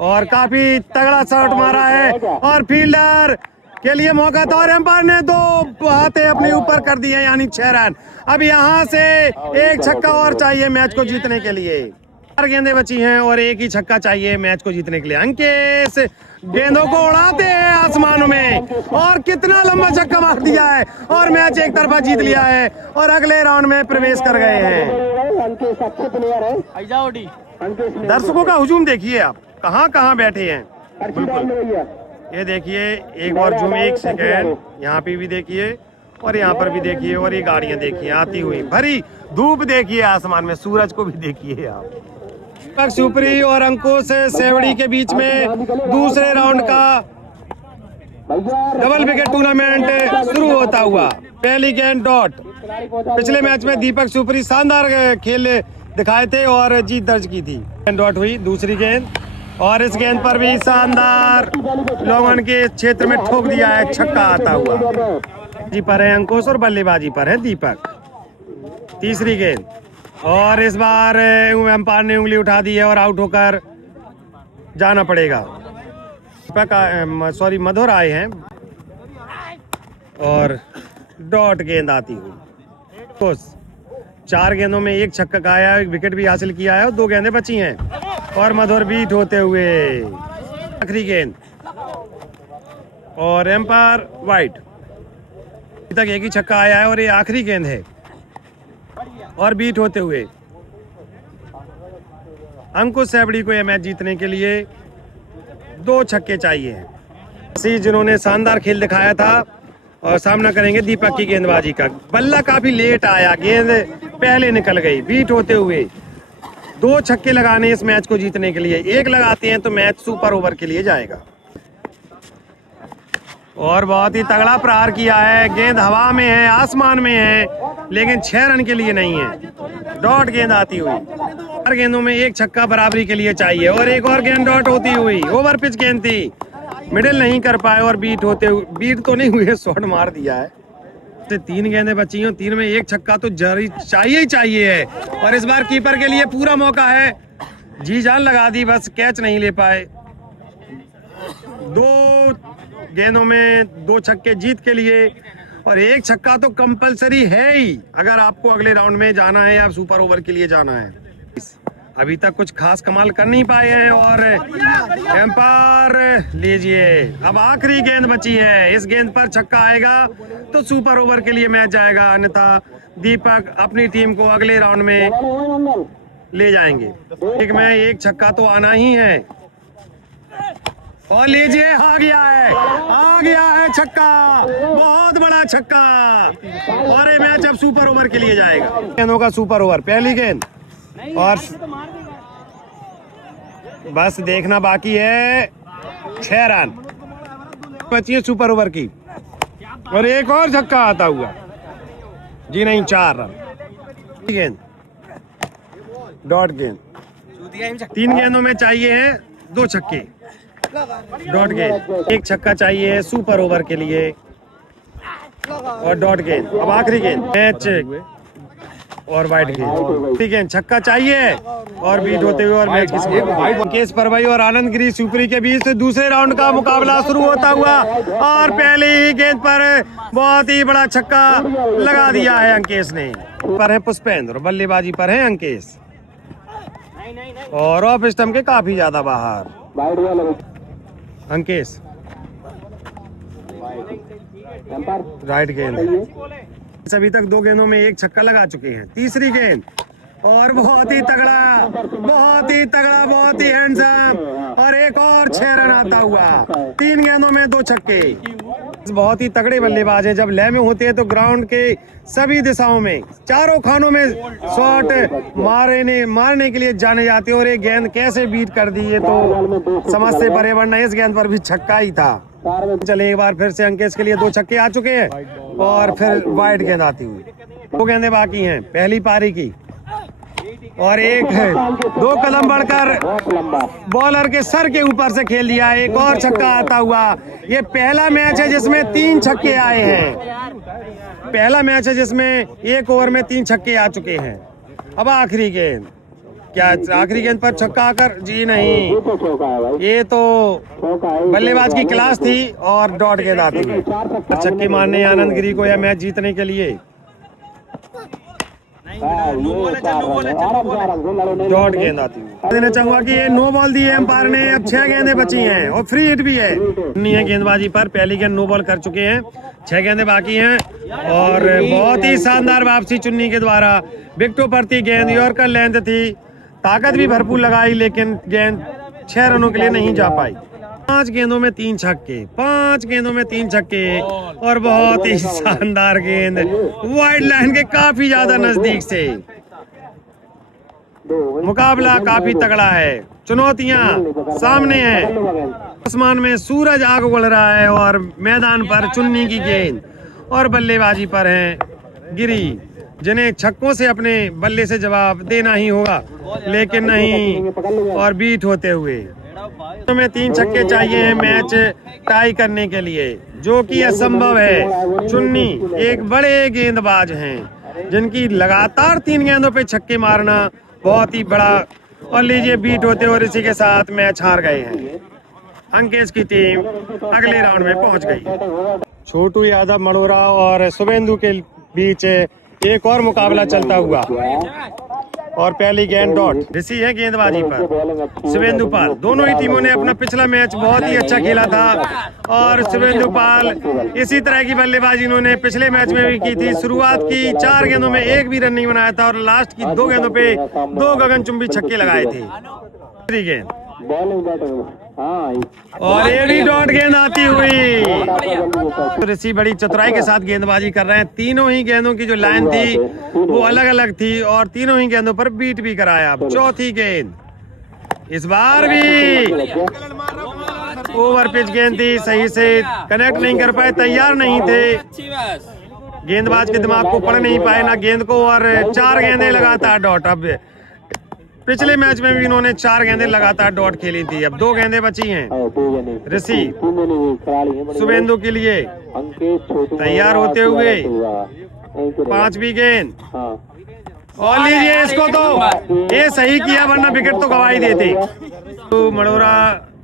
और काफी तगड़ा शॉट मारा है और फील्डर के लिए मौका था और एम्पायर ने 2 हाथे अपने ऊपर कर दिए यानी 6 रन। अब यहाँ से 1 छक्का और चाहिए मैच को जीतने के लिए। 4 गेंदें बची हैं और 1 ही छक्का चाहिए मैच को जीतने के लिए। अंकेश गेंदों को उड़ाते हैं आसमानों में और कितना लंबा छक्का मार दिया है और मैच एक तरफा जीत लिया है और अगले राउंड में प्रवेश कर गए हैं। दर्शकों का हुजूम देखिए आप कहां कहां बैठे हैं। बिल्कुल ये देखिए, एक बार जूम 1 सेकेंड, यहाँ पे भी देखिए और यहाँ पर भी देखिए और ये गाड़ियां देखिए आती हुई। भरी धूप देखिए आसमान में, सूरज को भी देखिए आप। दीपक सुपरी और अंकुश सेवड़ी के बीच में दूसरे राउंड का डबल विकेट टूर्नामेंट शुरू होता हुआ। पहली गेंद डॉट। पिछले मैच में दीपक सुपरी शानदार खेल दिखाए थे और जीत दर्ज की थी। डॉट हुई। दूसरी गेंद और इस गेंद पर भी शानदार लोगन के क्षेत्र में ठोक दिया है, छक्का आता हुआ। जी पर है अंकुश और बल्लेबाजी पर है दीपक। तीसरी गेंद और इस बार अंपायर ने उंगली उठा दी है और आउट होकर जाना पड़ेगा। सॉरी मधुर आए हैं और डॉट गेंद आती हुई। तो 4 गेंदों में 1 छक्का खाया, 1 विकेट भी हासिल किया है और 2 गेंदें बची हैं और मधुर बीट होते हुए आखिरी गेंद और एम्पायर वाइट। अभी तक 1 ही छक्का आया है और ये आखिरी गेंद है और बीट होते हुए अंकुश सेवड़ी को यह मैच जीतने के लिए 2 छक्के चाहिए। जिन्होंने शानदार खेल दिखाया था और सामना करेंगे दीपक की गेंदबाजी का। बल्ला काफी लेट आया, गेंद पहले निकल गई। बीट होते हुए 2 छक्के लगाने इस मैच को जीतने के लिए, 1 लगाते हैं तो मैच सुपर ओवर के लिए जाएगा। और बहुत ही तगड़ा प्रहार किया है, गेंद हवा में है, आसमान में है, लेकिन 6 रन के लिए नहीं है। डॉट गेंद आती हुई, 4 गेंदों में 1 छक्का बराबरी के लिए चाहिए और एक और गेंद डॉट होती हुई। ओवर पिच गेंद थी, मिडिल नहीं कर पाए और बीट होते हुए, बीट तो नहीं हुए, शॉट मार दिया है। 3 गेंदें बची हैं, 3 में 1 छक्का तो जरूरी चाहिए ही चाहिए है। और इस बार कीपर के लिए पूरा मौका है, जी जान लगा दी, बस कैच नहीं ले पाए। 2 गेंदों में 2 छक्के जीत के लिए और 1 छक्का तो कंपलसरी है ही अगर आपको अगले राउंड में जाना है या सुपर ओवर के लिए जाना है। अभी तक कुछ खास कमाल कर नहीं पाए हैं और एम्पायर लीजिए, अब आखिरी गेंद बची है। इस गेंद पर छक्का आएगा तो सुपर ओवर के लिए मैच जाएगा, अन्यथा दीपक अपनी टीम को अगले राउंड में ले जाएंगे। एक में 1 छक्का तो आना ही है और लीजिए आ गया है छक्का, बहुत बड़ा छक्का और ये मैच अब सुपर ओवर के लिए जाएगा। गेंदों का सुपर ओवर, पहली गेंद और बस देखना बाकी है। 6 रन बची है सुपर ओवर की और एक और छक्का आता हुआ, जी नहीं 4 रन। गेंद डॉट गेंद, 3 गेंदों में चाहिए है 2 छक्के। डॉट गेंद, 1 छक्का चाहिए है सुपर ओवर के लिए और डॉट गेंद। अब आखिरी गेंद, मैच और वाइट गेंद, ठीक है, छक्का चाहिए और बीट होते हुए और मैच केस परवाई और आनंद गिरी सुपरी के बीच दूसरे राउंड का मुकाबला शुरू होता हुआ और पहले ही गेंद पर बहुत ही बड़ा छक्का लगा दिया है अंकेश ने। पर है पुष्पेंद्र, बल्लेबाजी पर है अंकेश और ऑफ स्टंप के काफी ज्यादा बाहर अंकेश। राइट गेंद, अभी तक 2 गेंदों में 1 छक्का लगा चुके हैं। तीसरी गेंद और बहुत ही तगड़ा, बहुत ही हैंडसम और एक और 6 रन आता हुआ। 3 गेंदों में 2 छक्के। बहुत ही तगड़े बल्लेबाज है, जब लय में होते हैं तो ग्राउंड के सभी दिशाओं में, चारों खानों में शॉट मारने के लिए जाने जाते हैं और एक गेंद कैसे बीट कर दी है तो समझ से परे, वरना इस गेंद पर भी छक्का ही था। चले एक बार फिर से अंकेश के लिए 2 छक्के आ चुके हैं और फिर वाइट गेंद आती हुई। 2 गेंदें बाकी हैं पहली पारी की और 2 कदम बढ़कर बॉलर के सर के ऊपर से खेल दिया। एक और छक्का आता हुआ। ये पहला मैच है जिसमें 3 छक्के आए हैं, पहला मैच है जिसमें 1 ओवर में 3 छक्के आ चुके हैं। अब आखिरी गेंद, क्या आखिरी गेंद पर छक्का आकर, जी नहीं, ये तो बल्लेबाज की क्लास थी और डॉट गेंद आती है। छक्के मारने आनंद गिरी को यह मैच जीतने के लिए डॉट गेंद आती है। देना चाहूंगा कि ये नो बॉल दी है एम्पायर ने। अब 6 गेंदें बची हैं और फ्री हिट भी है। गेंदबाजी पर पहली गेंद नो बॉल कर चुके हैं, 6 गेंदें बाकी हैं और बहुत ही शानदार वापसी चुन्नी के द्वारा। विकेटों पर थी गेंद, यॉर्कर लेंथ थी, ताकत भी भरपूर लगाई, लेकिन गेंद 6 रनों के लिए नहीं जा पाई। 5 गेंदों में 3 छक्के, 5 गेंदों में 3 छक्के और बहुत ही शानदार गेंद वाइड लाइन के काफी ज्यादा नजदीक से। मुकाबला काफी तगड़ा है, चुनौतियां सामने हैं। आसमान में सूरज आग उगल रहा है और मैदान पर चुन्नी की गेंद और बल्लेबाजी पर है गिरी, जिन्हें छक्कों से अपने बल्ले से जवाब देना ही होगा, लेकिन नहीं और बीट होते हुए में 3 छक्के चाहिए हैं मैच टाई करने के लिए, जो कि असंभव है। चुन्नी एक बड़े गेंदबाज हैं जिनकी लगातार 3 गेंदों पे छक्के मारना बहुत ही बड़ा, और लीजिए बीट होते और इसी के साथ मैच हार गए हैं। अंकेश की टीम अगले राउंड में पहुंच गई। छोटू यादव मड़ोरा और शुभेंदु के बीच एक और मुकाबला चलता हुआ, और पहली गेंद डॉट। ऋषि है गेंदबाजी पर, शुभेंदु पाल। दोनों ही टीमों ने अपना पिछला मैच बहुत ही अच्छा खेला था, और शुभेंदु पाल इसी तरह की बल्लेबाजी इन्होंने पिछले मैच में भी की थी। शुरुआत की 4 गेंदों में 1 भी रन नहीं बनाया था, और लास्ट की 2 गेंदों पे 2 गगनचुंबी छक्के लगाए थे। दूसरी गेंद और ये भी डॉट गेंद आती हुई। ऋषि बड़ी चतुराई के साथ गेंदबाजी कर रहे हैं। तीनों ही गेंदों की जो लाइन थी वो अलग अलग थी, और तीनों ही गेंदों पर बीट भी कराया। चौथी गेंद इस बार भी ओवर पिच गेंद थी, सही से कनेक्ट नहीं कर पाए, तैयार नहीं थे, गेंदबाज के दिमाग को पढ़ नहीं पाए ना गेंद को, और 4 गेंदें लगातार डॉट। अब पिछले मैच में भी इन्होंने 4 गेंदें लगातार डॉट खेली थी, अब 2 गेंदें बची हैं। ऋषि शुभेंदु के लिए तैयार होते हुए 5वीं गेंद, और लीजिए इसको, तो ये सही किया वरना विकेट तो गवा ही देते। तो मड़ोरा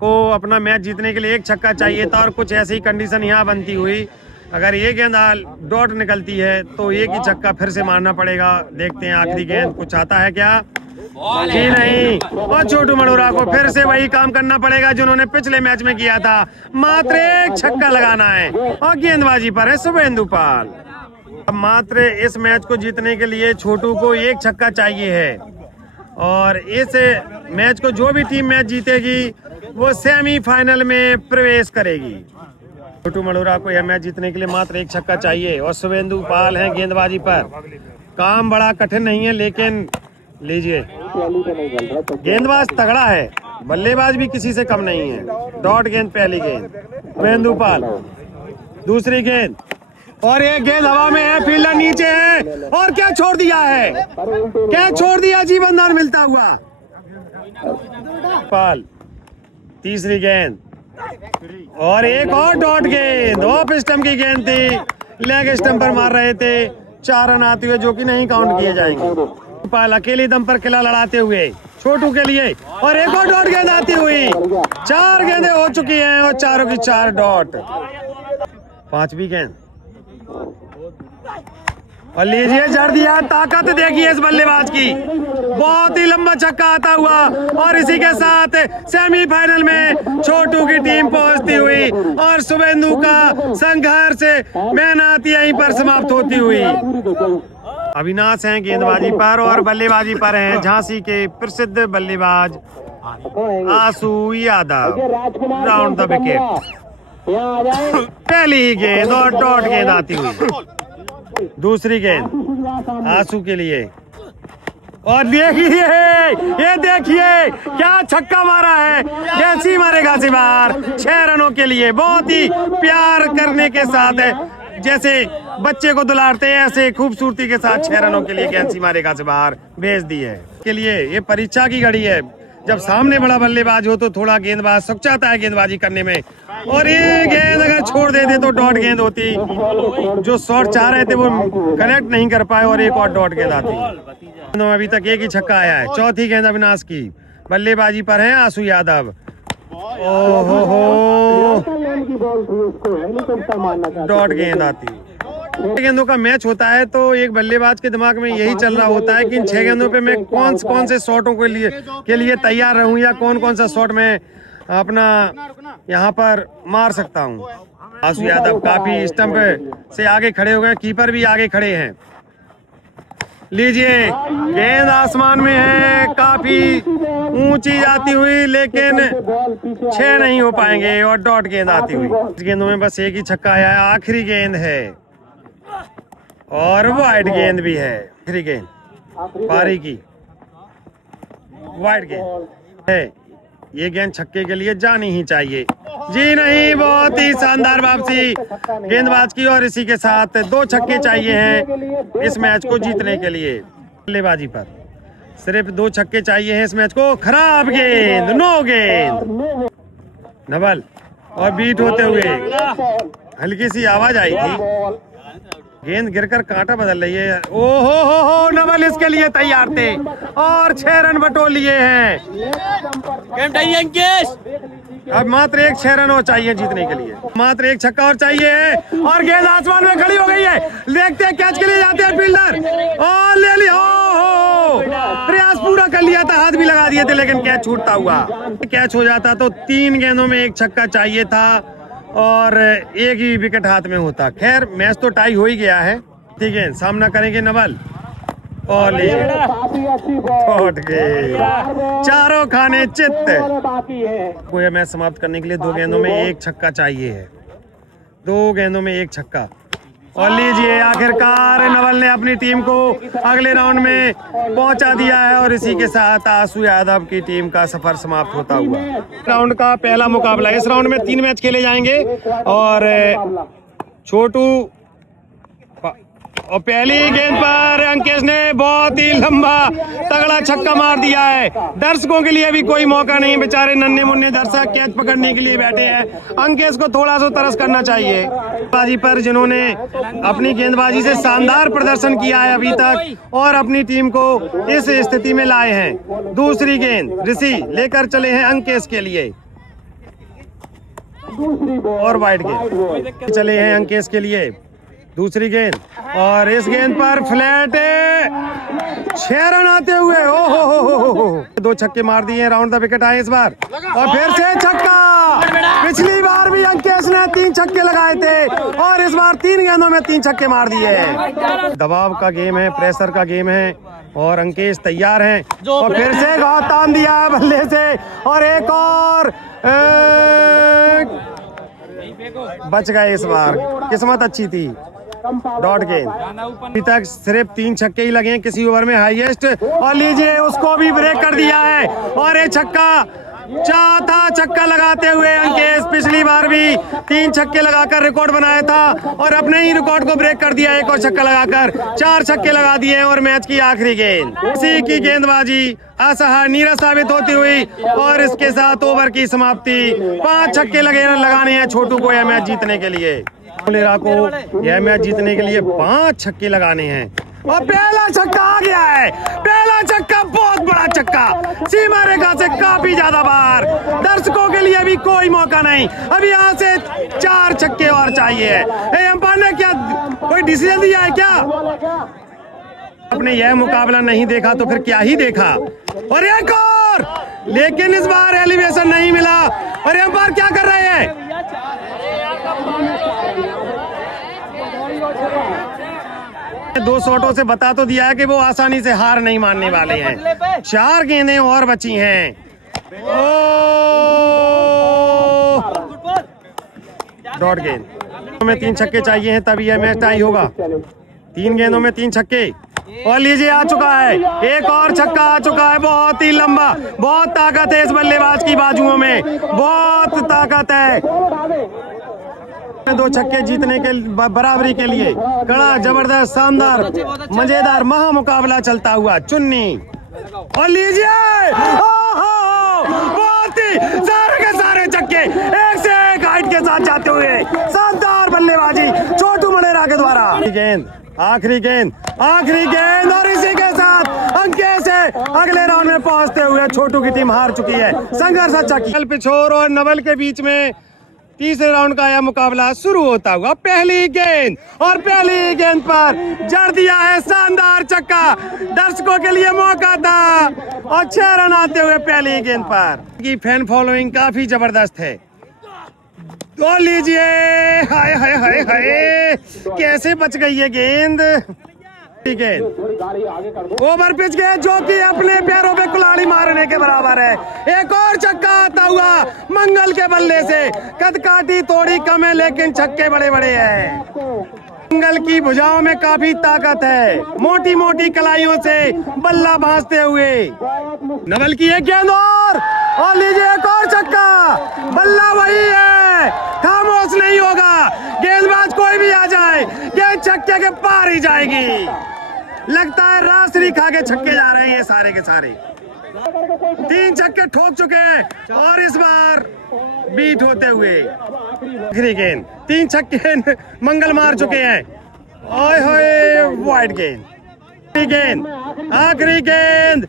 को अपना मैच जीतने के लिए 1 छक्का चाहिए था, और कुछ ऐसी कंडीशन यहाँ बनती हुई, अगर ये गेंद डॉट निकलती है तो एक ही छक्का फिर से मारना पड़ेगा। देखते हैं आखिरी गेंद कुछ आता है क्या? जी नहीं, और छोटू मड़ोरा को फिर से वही काम करना पड़ेगा जिन्होंने पिछले मैच में किया था। मात्र 1 छक्का लगाना है, और गेंदबाजी पर है शुभेंदु पाल। अब मात्र इस मैच को जीतने के लिए छोटू को 1 छक्का चाहिए है, और इस मैच को जो भी टीम मैच जीतेगी वो सेमीफाइनल में प्रवेश करेगी। छोटू मड़ोरा को यह मैच जीतने के लिए मात्र 1 छक्का चाहिए, और शुभेंदु पाल हैं गेंदबाजी पर। काम बड़ा कठिन नहीं है, लेकिन लीजिए गेंदबाज तगड़ा है, बल्लेबाज भी किसी से कम नहीं है। डॉट गेंद पहली गेंद, शुभेंदु पाल। दूसरी गेंद, और एक गेंद हवा में है, फील्डर नीचे है, और क्या छोड़ दिया है, क्या छोड़ दिया जीवनदान मिलता हुआ पाल। तीसरी गेंद, और एक और डॉट गेंद, ऑफ स्टंप की गेंद थी, लेग स्टंप पर मार रहे थे। 4 रन आते हुए जो कि नहीं काउंट किए जाएंगे। पाल अकेले दम पर किला लड़ाते हुए छोटू के लिए, और एक और डॉट गेंद आती हुई। 4 गेंदें हो चुकी हैं, और चारों की 4 डॉट। 5वीं गेंद, और लीजिए जड़ दिया। ताकत देखिए इस बल्लेबाज की, बहुत ही लंबा छक्का आता हुआ, और इसी के साथ सेमीफाइनल में छोटू की टीम पहुंचती हुई, और शुभेंदु का संघर्ष मेहनत यहीं पर समाप्त होती हुई। अविनाश हैं गेंदबाजी पर, और बल्लेबाजी पर हैं झांसी के प्रसिद्ध बल्लेबाज Ashu Yadav. Round the wicket. पहली ही गेंद और डॉट गेंद आती हुई। दूसरी गेंद आशु के लिए, और देखिए ये देखिए क्या छक्का मारा है, कैसी मारेगा से बाहर 6 रनों के लिए। बहुत ही प्यार करने के साथ, जैसे बच्चे को दुलारते हैं ऐसे खूबसूरती के साथ 6 रनों के लिए कैंसी मारेगा से बाहर भेज दी है। के लिए ये परीक्षा की घड़ी है, जब सामने बड़ा बल्लेबाज हो तो थोड़ा गेंदबाज सक चाहता है गेंदबाजी करने में, और ये गेंद अगर छोड़ देते तो डॉट गेंद होती। जो शॉट चाह रहे थे वो कनेक्ट नहीं कर पाए, और एक और डॉट गेंद आती। अभी तक एक ही छक्का आया है। चौथी गेंद अविनाश की, बल्लेबाजी पर है आशु यादव। ओहो, डॉट गेंद आती। 6 गेंदों का मैच होता है तो एक बल्लेबाज के दिमाग में यही चल रहा होता है कि इन 6 गेंदों पे मैं कौन से शॉटों के लिए तैयार रहूं, या कौन सा शॉट मैं अपना यहाँ पर मार सकता हूँ। आशु यादव काफी स्टंप से आगे खड़े हो गए, कीपर भी आगे खड़े हैं। लीजिए गेंद आसमान में है, काफी ऊंची जाती हुई, लेकिन 6 नहीं हो पाएंगे, और डॉट गेंद आती हुई। इस गेंदों में बस एक ही छक्का आया है, आखिरी गेंद है, और वाइड गेंद भी है। आखिरी गेंद पारी की वाइड गेंद है, ये गेंद छक्के के लिए जानी ही चाहिए। जी नहीं, बहुत ही शानदार वापसी गेंदबाज की, और इसी के साथ 2 छक्के चाहिए हैं इस मैच को जीतने के लिए। बल्लेबाजी पर सिर्फ 2 छक्के चाहिए हैं इस मैच को। खराब गेंद, नो गेंद। नवल और बीट होते हुए हल्की सी आवाज आई थी, गेंद गिरकर कांटा बदल रही है। ओहो हो, नवल इसके लिए तैयार थे और 6 रन बटोर लिए हैं। अब मात्र 1 6 रन और चाहिए जीतने के लिए, मात्र 1 छक्का और चाहिए है और गेंद आसमान में खड़ी हो गई है। देखते हैं, कैच के लिए जाते हैं फील्डर और ले लिया। ओहो, प्रयास पूरा कर लिया था, हाथ भी लगा दिए थे, लेकिन कैच छूटता हुआ। कैच हो जाता तो 3 गेंदों में 1 छक्का चाहिए था और 1 ही विकेट हाथ में होता। खैर मैच तो टाई हो ही गया है। ठीक है, सामना करेंगे नवल और लौट गए, चारों खाने चित्त। कोई मैच समाप्त करने के लिए 2 गेंदों में 1 छक्का चाहिए है, 2 गेंदों में 1 छक्का। और लीजिए, आखिरकार नवल ने अपनी टीम को अगले राउंड में पहुंचा दिया है और इसी के साथ आशु यादव की टीम का सफर समाप्त होता हुआ। राउंड का पहला मुकाबला, इस राउंड में 3 मैच खेले जाएंगे और छोटू और पहली गेंद पर अंकेश ने बहुत ही लंबा तगड़ा छक्का मार दिया है। दर्शकों के लिए भी कोई मौका नहीं, बेचारे नन्हे मुन्ने दर्शक कैच पकड़ने के लिए बैठे हैं। अंकेश को थोड़ा सा तरस करना चाहिए बाजी पर, जिन्होंने अपनी गेंदबाजी से शानदार प्रदर्शन किया है अभी तक और अपनी टीम को इस स्थिति में लाए हैं। दूसरी गेंद ऋषि लेकर चले हैं अंकेश के लिए और वाइड गेंद चले हैं अंकेश के लिए। दूसरी गेंद और इस गेंद पर फ्लैट 6 रन आते हुए। ओहो, 2 छक्के मार दिए, राउंड द विकेट आए इस बार और फिर से छक्का। पिछली बार भी अंकेश ने 3 छक्के लगाए थे और इस बार 3 गेंदों में 3 छक्के मार दिए हैं। दबाव का गेम है, प्रेशर का गेम है और अंकेश तैयार हैं और फिर से घाव तान दिया है बल्ले से और एक और बच गए। इस बार किस्मत अच्छी थी। डॉट गेंद, अभी तक सिर्फ 3 छक्के ही लगे हैं किसी ओवर में हाईएस्ट और लीजिए उसको भी ब्रेक कर दिया है और ये छक्का, चौथा छक्का लगाते हुए अंकेश पिछली बार भी 3 छक्के लगाकर रिकॉर्ड बनाया था और अपने ही रिकॉर्ड को ब्रेक कर दिया। एक और छक्का लगाकर 4 छक्के लगा दिए और मैच की आखिरी गेंद, इसी की गेंदबाजी असहाय नीरस साबित होती हुई और इसके साथ ओवर की समाप्ति। 5 छक्के लगाने हैं छोटू को यह मैच जीतने के लिए। फुलेरा को यह मैच जीतने के लिए 5 छक्के लगाने हैं और पहला छक्का आ गया है। पहला छक्का बहुत बड़ा छक्का, सीमा रेखा से काफी ज्यादा बाहर। दर्शकों के लिए भी कोई मौका नहीं, अभी यहाँ से 4 छक्के और चाहिए। अंपायर ने क्या कोई डिसीजन दिया है क्या? आपने यह मुकाबला नहीं देखा तो फिर क्या ही देखा। और एक और, लेकिन इस बार एलिवेशन नहीं मिला और अंपायर क्या कर रहे हैं? 2 शॉटों से बता तो दिया है कि वो आसानी से हार नहीं मानने वाले हैं। 4 गेंदें और बची हैं। डॉट गेंद में 3 छक्के चाहिए हैं तभी यह मैच टाई होगा। 3 गेंदों में 3 छक्के और लीजिए आ चुका है, एक और छक्का आ चुका है। बहुत ही लंबा, बहुत ताकत है इस बल्लेबाज की बाजुओं में, बहुत ताकत है। 2 छक्के जीतने के बराबरी के लिए कड़ा, जबरदस्त, शानदार, मजेदार महा मुकाबला चलता हुआ। चुन्नी और लीजिए बहुत ही सारे के सारे छक्के एक से एक हाइट के साथ जाते हुए शानदार बल्लेबाजी छोटू मलेरा के द्वारा। गेंद, आखिरी गेंद, आखिरी गेंद और इसी के साथ अंकेश अगले राउंड में पहुंचते हुए छोटू की टीम हार चुकी है। संघर्ष अच्छा किया। पिछोर और नवल के बीच में तीसरे राउंड का यह मुकाबला शुरू होता हुआ। पहली गेंद और पहली गेंद पर जड़ दिया है शानदार छक्का। दर्शकों के लिए मौका था और 6 रन आते हुए पहली गेंद पर। की फैन फॉलोइंग काफी जबरदस्त है। तो लीजिए, हाय हाय हाय हाय, कैसे बच गई है गेंद। ओवर पिच गेंद जो कि अपने पैरों पे कुल्हाड़ी मारने के बराबर है। एक और छक्का आता हुआ मंगल के बल्ले से। कद काटी थोड़ी कम है लेकिन छक्के बड़े बड़े हैं। मंगल की भुजाओं में काफी ताकत है, मोटी मोटी कलाइयों से बल्ला भांजते हुए। नवल की एक गेंद और लीजिए एक और छक्का। बल्ला वही है, खामोश नहीं होगा। गेंदबाज कोई भी आ जाए, गेंद छक्के के पार ही जाएगी। लगता है रासरी खा के छक्के जा रहे हैं ये सारे के सारे। 3 छक्के ठोक चुके हैं और इस बार बीट होते हुए आखिरी गेंद 3 छक्के मंगल मार चुके हैं। ओए होए वाइड गेंद आखिरी गेंद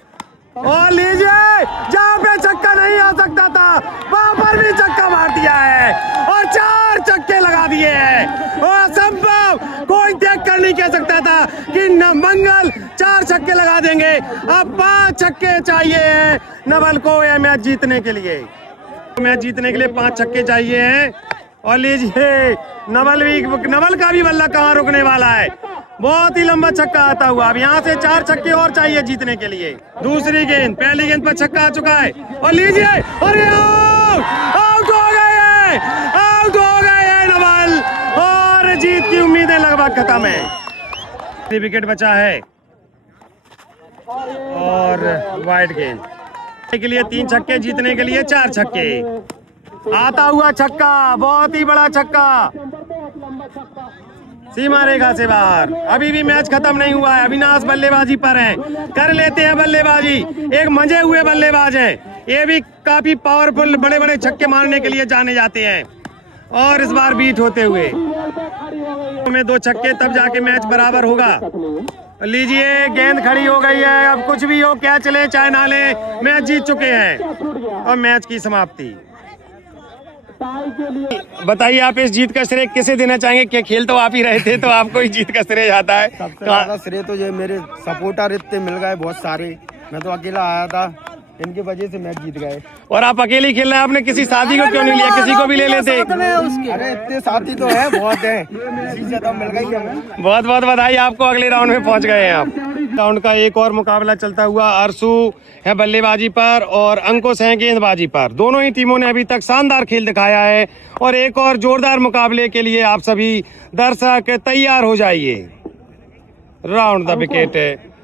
और लीजिए जहां पे छक्का नहीं आ सकता था वहां पर भी छक्का मार दिया है और 4 छक्के लगा दिए हैं। और असंभव, कोई देख कर नहीं कह सकता था कि न मंगल 4 छक्के लगा देंगे। अब 5 छक्के चाहिए हैं नवल को यह मैच जीतने के लिए। मैच जीतने के लिए 5 छक्के चाहिए हैं और लीजिए नवल का भी बल्ला कहाँ रुकने वाला है। बहुत ही लंबा छक्का आता हुआ। अब यहाँ से 4 छक्के और चाहिए जीतने के लिए। दूसरी गेंद, पहली गेंद पर छक्का आ चुका है और लीजिए अरे आउट हो गए हैं नवल और जीत की उम्मीदें लगभग खत्म है। विकेट बचा है और वाइड गेंद के लिए 3 छक्के, जीतने के लिए 4 छक्के। आता हुआ छक्का, बहुत ही बड़ा छक्का, सीमा रेखा से बाहर। अभी भी मैच खत्म नहीं हुआ है। अविनाश बल्लेबाजी पर हैं, कर लेते हैं बल्लेबाजी। एक मंजे हुए बल्लेबाज हैं, ये भी काफी पावरफुल बड़े बड़े छक्के मारने के लिए जाने जाते हैं। और इस बार बीट होते हुए में 2 छक्के, तब जाके मैच बराबर होगा। लीजिए गेंद खड़ी हो गई है। अब कुछ भी हो, क्या चले चाहे ना ले, मैच जीत चुके हैं और मैच की समाप्ति। बताइए आप इस जीत का श्रेय किसे देना चाहेंगे? क्या खेल तो आप ही रहे थे तो आपको ही जीत का श्रेय जाता है। सबसे ज्यादा श्रेय तो ये मेरे सपोर्टर इतने मिल गए बहुत सारे, मैं तो अकेला आया था, इनकी वजह से मैच जीत गए। और आप अकेले खेल रहे हैं, आपने किसी साथी को क्यों नहीं लिया? किसी को भी ले लेते। अरे इतने साथी तो है, बहुत है, इसी से तो मिल गई हमें। बहुत बहुत बधाई आपको, अगले राउंड में पहुंच गए हैं आप। राउंड का एक और मुकाबला चलता हुआ। अरसू है बल्लेबाजी पर और अंकुश है गेंदबाजी पर। दोनों ही टीमों ने अभी तक शानदार खेल दिखाया है और एक और जोरदार मुकाबले के लिए आप सभी दर्शक तैयार हो जाइए। Round the wicket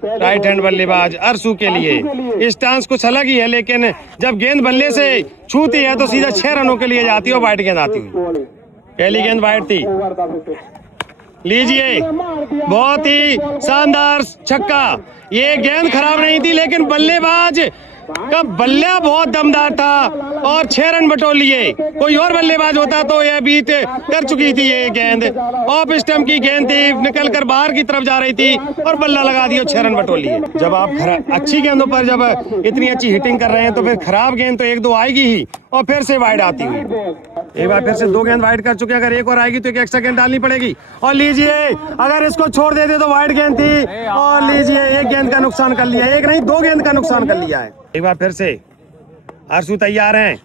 right hand बल्लेबाज अरसू के लिए। स्टांस कुछ अलग ही है, लेकिन जब गेंद बल्ले से छूती है तो सीधा 6 रनों के लिए जाती है और वाइड गेंद आती हुई। पहली गेंद वाइड थी। लीजिए बहुत ही शानदार छक्का। ये गेंद खराब नहीं थी, लेकिन बल्लेबाज का बल्ला बहुत दमदार था और 6 रन बटोर लिए। कोई और बल्लेबाज होता तो यह बीट कर चुकी थी। ये गेंद ऑफ स्टंप की गेंद थी, निकलकर बाहर की तरफ जा रही थी और बल्ला लगा दिया, 6 रन बटोर लिए। जब आप अच्छी गेंदों पर जब इतनी अच्छी हिटिंग कर रहे हैं तो फिर खराब गेंद तो 1-2 आएगी ही और फिर से वाइड आती हुई। एक बार फिर से 2 गेंद वाइड कर चुके हैं, अगर एक और आएगी तो एक एक्स्ट्रा गेंद डालनी पड़ेगी। और लीजिए अगर इसको छोड़ देते तो वाइड गेंद थी और लीजिए 1 गेंद का नुकसान कर लिया, 1 नहीं 2 गेंद का नुकसान कर लिया है। एक बार फिर से अरसू तैयार हैं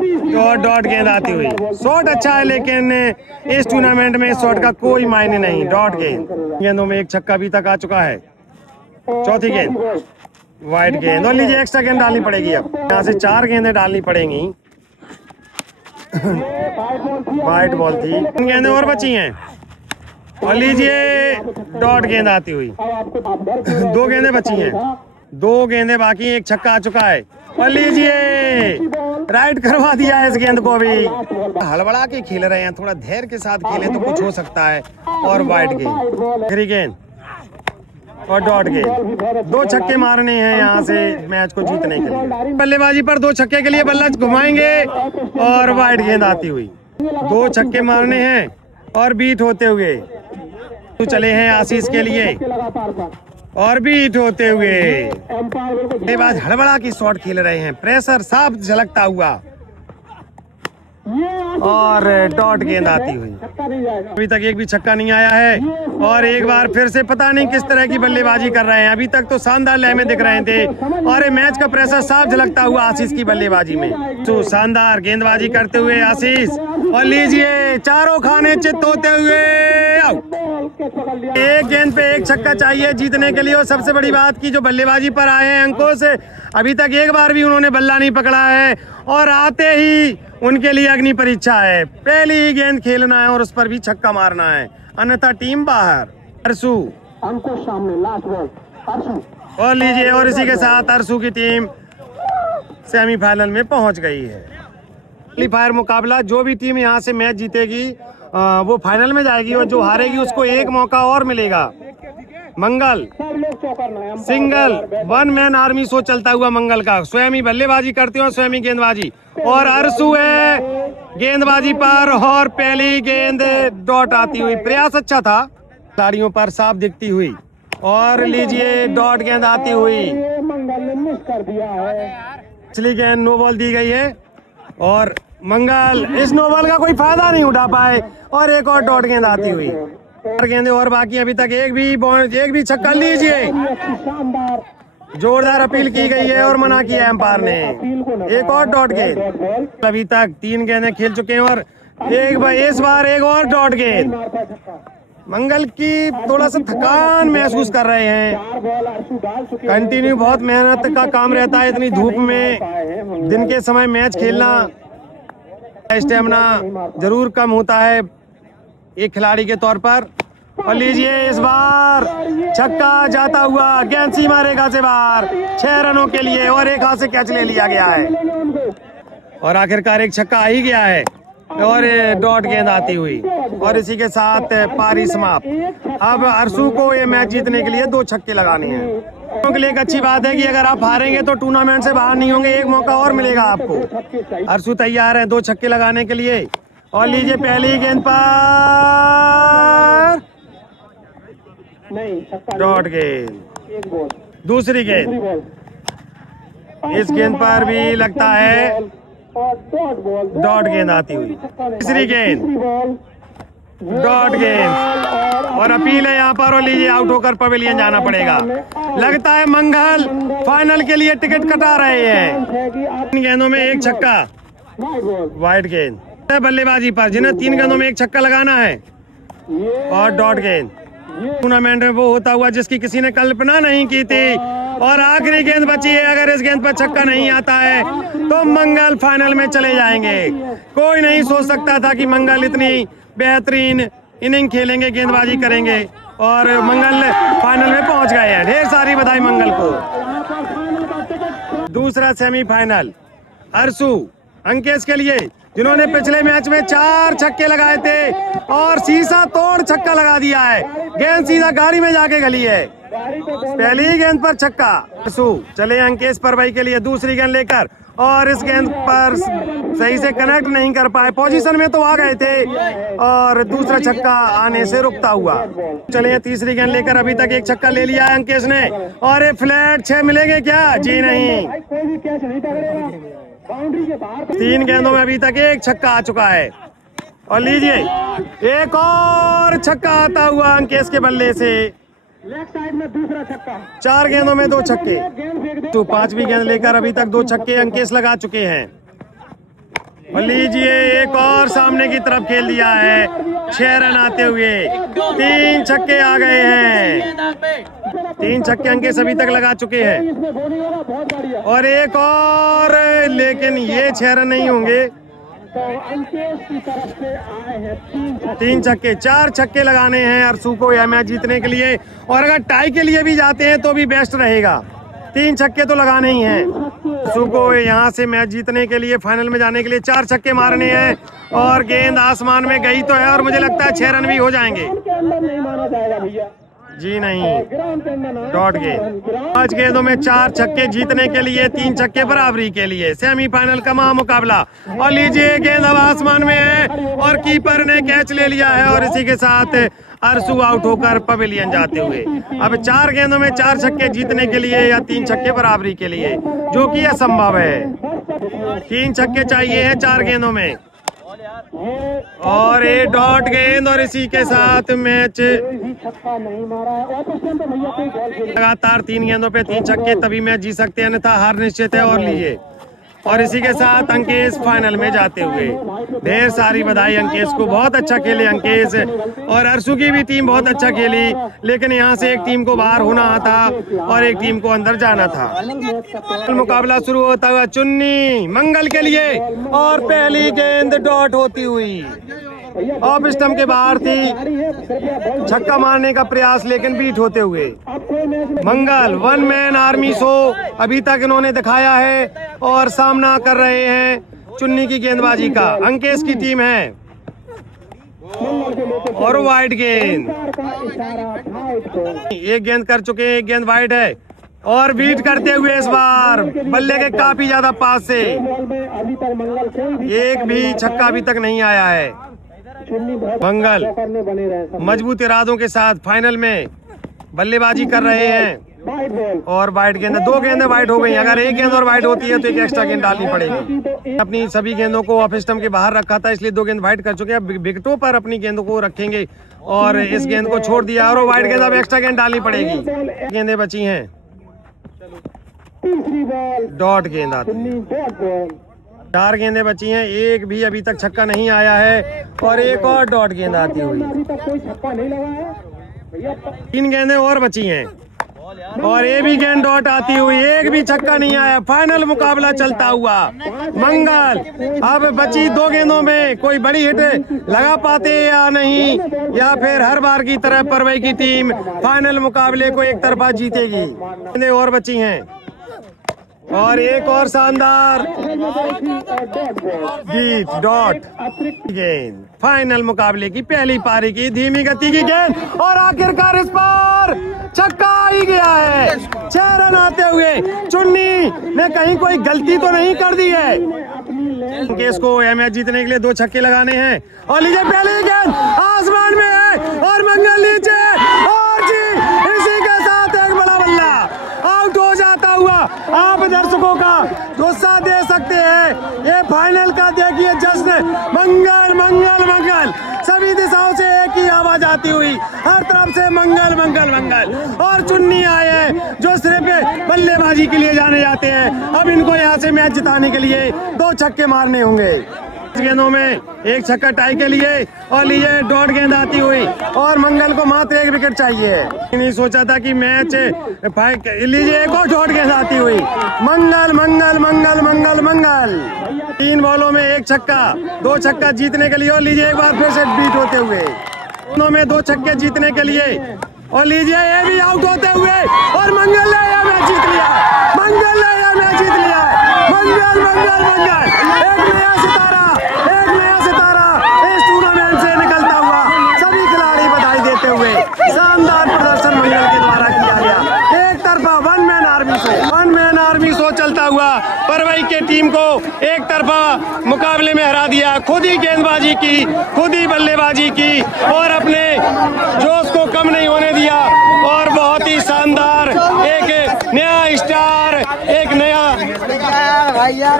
तो डॉट गेंद आती हुई। शॉट अच्छा है, लेकिन इस टूर्नामेंट में शॉट का कोई मायने नहीं। डॉट गेंदों में 1 छक्का अभी तक आ चुका है। चौथी गेंद वाइड गेंद और लीजिए एक्स्ट्रा गेंद डालनी पड़ेगी। अब यहाँ से 4 गेंदें डालनी पड़ेंगी। वाइट बॉल थी, 3 गेंदें और बची हैं और लीजिए डॉट गेंद आती हुई। 2 गेंदें बची हैं, 2 गेंदें बाकी, 1 छक्का आ चुका है और लीजिए राइट करवा दिया है इस गेंद को। भी हड़बड़ा के खेल रहे हैं, थोड़ा धैर्य के साथ खेले तो कुछ हो सकता है। और वाइड गेंद, आखिरी गेंद और डॉट गेंद। 2 छक्के मारने हैं यहाँ से मैच को जीतने के लिए। बल्लेबाजी पर 2 छक्के के लिए बल्ला घुमाएंगे और वाइड गेंद आती हुई। 2 छक्के मारने हैं और बीट होते हुए तो चले हैं आशीष के लिए और बीट होते हुए। बल्लेबाज हड़बड़ा की शॉट खेल रहे हैं, प्रेशर साफ झलकता हुआ और डॉट गेंद आती हुई। अभी तक एक भी छक्का नहीं आया है और एक बार फिर से पता नहीं किस तरह की बल्लेबाजी कर रहे हैं। अभी तक तो शानदार लय में दिख रहे थे और ये मैच का प्रेशर साफ झलकता हुआ आशीष की बल्लेबाजी में। तो शानदार गेंदबाजी करते हुए आशीष और लीजिए चारों खाने चित होते हुए आउट। 1 गेंद पे 1 छक्का चाहिए जीतने के लिए। और सबसे बड़ी बात की जो बल्लेबाजी पर आए हैं अंकुश, अभी तक एक बार भी उन्होंने बल्ला नहीं पकड़ा है और आते ही उनके लिए अग्नि परीक्षा है। पहली ही गेंद खेलना है और उस पर भी छक्का मारना है, अन्यथा टीम बाहर। अरसू अंकुश सामने, लास्ट बॉल अरसू। और लीजिए और इसी के साथ अरसू की टीम सेमीफाइनल में पहुंच गई है। क्वालीफायर मुकाबला, जो भी टीम यहां से मैच जीतेगी वो फाइनल में जाएगी और जो हारेगी उसको 1 मौका और मिलेगा मंगल सब लोग चौकरना है। सिंगल 1 मैन आर्मी शो चलता हुआ मंगल का स्वयं ही बल्लेबाजी करते हो, स्वयं ही गेंदबाजी। और अरसू है गेंदबाजी पर और पहली गेंद डॉट आती हुई, प्रयास अच्छा था, खिलाड़ियों पर साफ दिखती हुई। और लीजिए डॉट गेंद आती हुई, ये मंगल ने मिस कर दिया है। पिछली गेंद नो बॉल दी गई है और मंगल इस नो बॉल का कोई फायदा नहीं उठा पाए और एक और डॉट गेंद आती हुई। और गेंदें और बाकी, अभी तक एक भी छक्का। लीजिए शानदार जोरदार अपील की गई है और मना किया एम्पायर ने। एक और डॉट गेंद। अभी तक 3 गेंदें खेल चुके हैं और इस बार एक और डॉट गेंद। मंगल की थोड़ा सा थकान महसूस कर रहे हैं, कंटिन्यू बहुत मेहनत का काम रहता है इतनी धूप में। दिन के समय मैच खेलना, स्टेमिना जरूर कम होता है एक खिलाड़ी के तौर पर। और लीजिए इस बार छक्का जाता हुआ, गेंद सीमा रेखा से बाहर, 6 रनों के लिए और एक हाथ से कैच ले लिया गया है और आखिरकार एक छक्का आ ही गया है और डॉट गेंद आती हुई। और इसी के साथ पारी समाप्त। अब अरसू को ये मैच जीतने के लिए 2 छक्के लगाने हैं। के लिए एक अच्छी बात है कि अगर आप हारेंगे तो टूर्नामेंट से बाहर नहीं होंगे, एक मौका और मिलेगा आपको। अरसू तैयार है 2 छक्के लगाने के लिए। और लीजिए पहली गेंद पर डॉट गेंद, दूसरी गेंद, इस गेंद पर भी लगता है डॉट गेंद आती हुई। तीसरी गेंद डॉट गेंद और अपील है यहाँ पर। और लीजिए आउट होकर पवेलियन जाना पड़ेगा। लगता है मंगल फाइनल के लिए टिकट कटा रहे हैं। 3 गेंदों में 1 छक्का, वाइड गेंद बल्लेबाजी पर, जिन्हें 3 गेंदों में 1 छक्का लगाना है और डॉट गेंद। टूर्नामेंट में वो होता हुआ जिसकी किसी ने कल्पना नहीं की थी। और आखिरी गेंद बची है, अगर इस गेंद पर छक्का नहीं आता है तो मंगल फाइनल में चले जाएंगे। कोई नहीं सोच सकता था कि मंगल इतनी बेहतरीन इनिंग खेलेंगे, गेंदबाजी करेंगे और मंगल फाइनल में पहुंच गए हैं। ढेर सारी बधाई मंगल को। दूसरा सेमीफाइनल अरसू अंकेश के लिए, जिन्होंने पिछले मैच में 4 छक्के लगाए थे और शीशा तोड़ छक्का लगा दिया है। गेंद सीधा गाड़ी में जाके गली है। पहली गेंद पर छक्का। अरसू चले अंकेश परवई के लिए दूसरी गेंद लेकर और इस गेंद पर सही से कनेक्ट नहीं कर पाए। पोजीशन में तो आ गए थे और दूसरा छक्का आने से रुकता हुआ। चले तीसरी गेंद लेकर, अभी तक 1 छक्का ले लिया है अंकेश ने। और ये फ्लैट 6 मिलेंगे क्या? जी नहीं। 3 गेंदों में अभी तक 1 छक्का आ चुका है। और लीजिए एक और छक्का आता हुआ अंकेश के बल्ले से। लेफ्ट साइड में दूसरा छक्का। 4 गेंदों में 2 छक्के। तो 5वीं गेंद लेकर अभी तक 2 छक्के अंकेश लगा चुके हैं। और लीजिए एक और सामने की तरफ खेल दिया है। 6 रन आते हुए 3 छक्के आ गए हैं। 3 छक्के अंकेश अभी तक लगा चुके हैं और एक और, लेकिन ये 6 रन नहीं होंगे। अंकेश की तरफ से आए हैं 3 छक्के। 4 छक्के लगाने हैं अरसू को यह मैच जीतने के लिए। और अगर टाई के लिए भी जाते हैं तो भी बेस्ट रहेगा। 3 छक्के तो लगाने ही हैं अरसू को यहाँ से मैच जीतने के लिए, फाइनल में जाने के लिए 4 छक्के मारने हैं। और गेंद आसमान में गई तो है और मुझे लगता है 6 रन भी हो जाएंगे। नहीं माना जाएगा भैया। जी नहीं, डॉट गेंद। 5 गेंदों में 4 छक्के जीतने के लिए, 3 छक्के बराबरी के लिए। सेमीफाइनल का महामुकाबला। और लीजिए गेंद अब आसमान में है और कीपर ने कैच ले लिया है और इसी के साथ अरसू आउट होकर पवेलियन जाते हुए। अब 4 गेंदों में 4 छक्के जीतने के लिए या 3 छक्के बराबरी के लिए, जो कि असंभव है। 3 छक्के चाहिए हैं 4 गेंदों में। और ये डॉट गेंद और इसी के साथ मैच लगातार 3 गेंदों पे 3 छक्के, तभी मैच जीत सकते हैं, अन्यथा हार निश्चित है। और लीजिए और इसी के साथ अंकेश फाइनल में जाते हुए। ढेर सारी बधाई अंकेश को, बहुत अच्छा खेले अंकेश। और अरसू की भी टीम बहुत अच्छा खेली, लेकिन यहाँ से एक टीम को बाहर होना था और एक टीम को अंदर जाना था। मुकाबला शुरू होता हुआ चुन्नी मंगल के लिए और पहली गेंद डॉट होती हुई ऑफ स्टंप के बाहर थी। छक्का मारने का प्रयास लेकिन बीट होते हुए। मंगल 1 मैन आर्मी शो अभी तक इन्होंने दिखाया है और सामना कर रहे हैं चुन्नी की गेंदबाजी का। अंकेश की टीम है और वाइड गेंद, एक गेंद कर चुके हैं, एक गेंद वाइड है और बीट करते हुए इस बार बल्ले के काफी ज्यादा पास से एक भी छक्का अभी तक नहीं आया है। मंगल मजबूत इरादों के साथ फाइनल में बल्लेबाजी कर रहे हैं और वाइड गेंद, दो गेंदें वाइड हो गई। अगर एक गेंद और वाइड होती है तो एक एक्स्ट्रा गेंद डालनी पड़ेगी। अपनी सभी गेंदों को ऑफ स्टंप के बाहर रखा था, इसलिए दो गेंद वाइड कर चुके हैं। विकेटों पर अपनी गेंदों को रखेंगे और इस गेंद को छोड़ दिया और वाइड गेंद, अब एक्स्ट्रा गेंद डालनी पड़ेगी। गेंदें बची हैं, डॉट गेंद आती है। 4 गेंदें बची हैं, एक भी अभी तक छक्का नहीं आया है और एक और डॉट गेंद आती हुई। 3 गेंदें और बची हैं और ये भी गेंद डॉट आती हुई, एक भी छक्का नहीं आया। फाइनल मुकाबला चलता हुआ। मंगल अब बची 2 गेंदों में कोई बड़ी हिट लगा पाते या नहीं, या फिर हर बार की तरह परवई की टीम फाइनल मुकाबले को एक तरफा जीतेगी। गेंदें और बची हैं और एक और शानदार जीत, डॉट गेंद। फाइनल मुकाबले की पहली पारी की धीमी गति की गेंद और आखिरकार इस पर छक्का ही गया है। 6 रन आते हुए चुन्नी ने कहीं कोई गलती तो नहीं कर दी है। केस को यह मैच जीतने के लिए 2 छक्के लगाने हैं और लीजिए पहली गेंद आसमान में है और मंगल नीचे और जी इसी के साथ एक बड़ा बल्ला आउट हो जाता हुआ। आप दर्शकों का गुस्सा दे सकते हैं। ये फाइनल का देखिए जश्न, मंगल मंगल मंगल, सभी दिशाओं से एक ही आवाज आती हुई, हर तरफ से मंगल मंगल मंगल। और चुन्नी आए हैं जो सिर्फ बल्लेबाजी के लिए जाने जाते हैं। अब इनको यहाँ से मैच जिताने के लिए 2 छक्के मारने होंगे। गेंदों में एक छक्का टाई के लिए और लीजिए डॉट गेंद आती हुई और मंगल को मात्र 1 विकेट चाहिए। नहीं सोचा था कि मैच, लीजिए एक और डॉट गेंद आती हुई। मंगल मंगल मंगल मंगल मंगल, 3 बॉलों में 1 छक्का, 2 छक्का जीतने के लिए और लीजिए एक बार फिर से बीट होते हुए दोनों में 2 छक्के जीतने के लिए और लीजिए ये भी आउट होते हुए और मंगल ने यह मैच जीत लिया। मंगल ने यह मैच जीत लिया। मंगल मंगल मंगल, एक नया सितारा इस टूर्नामेंट से निकलता हुआ। सभी खिलाड़ी बधाई देते हुए शानदार प्रदर्शन मंगल के द्वारा किया गया। एक तरफा वन मैन आर्मी शो चलता हुआ परवई के टीम को एक तरफा मुकाबले में हरा दिया। खुद ही गेंदबाजी की, खुद ही बल्लेबाजी की और अपने जोश को कम नहीं होने दिया और बहुत ही शानदार एक नया स्टार, एक नया,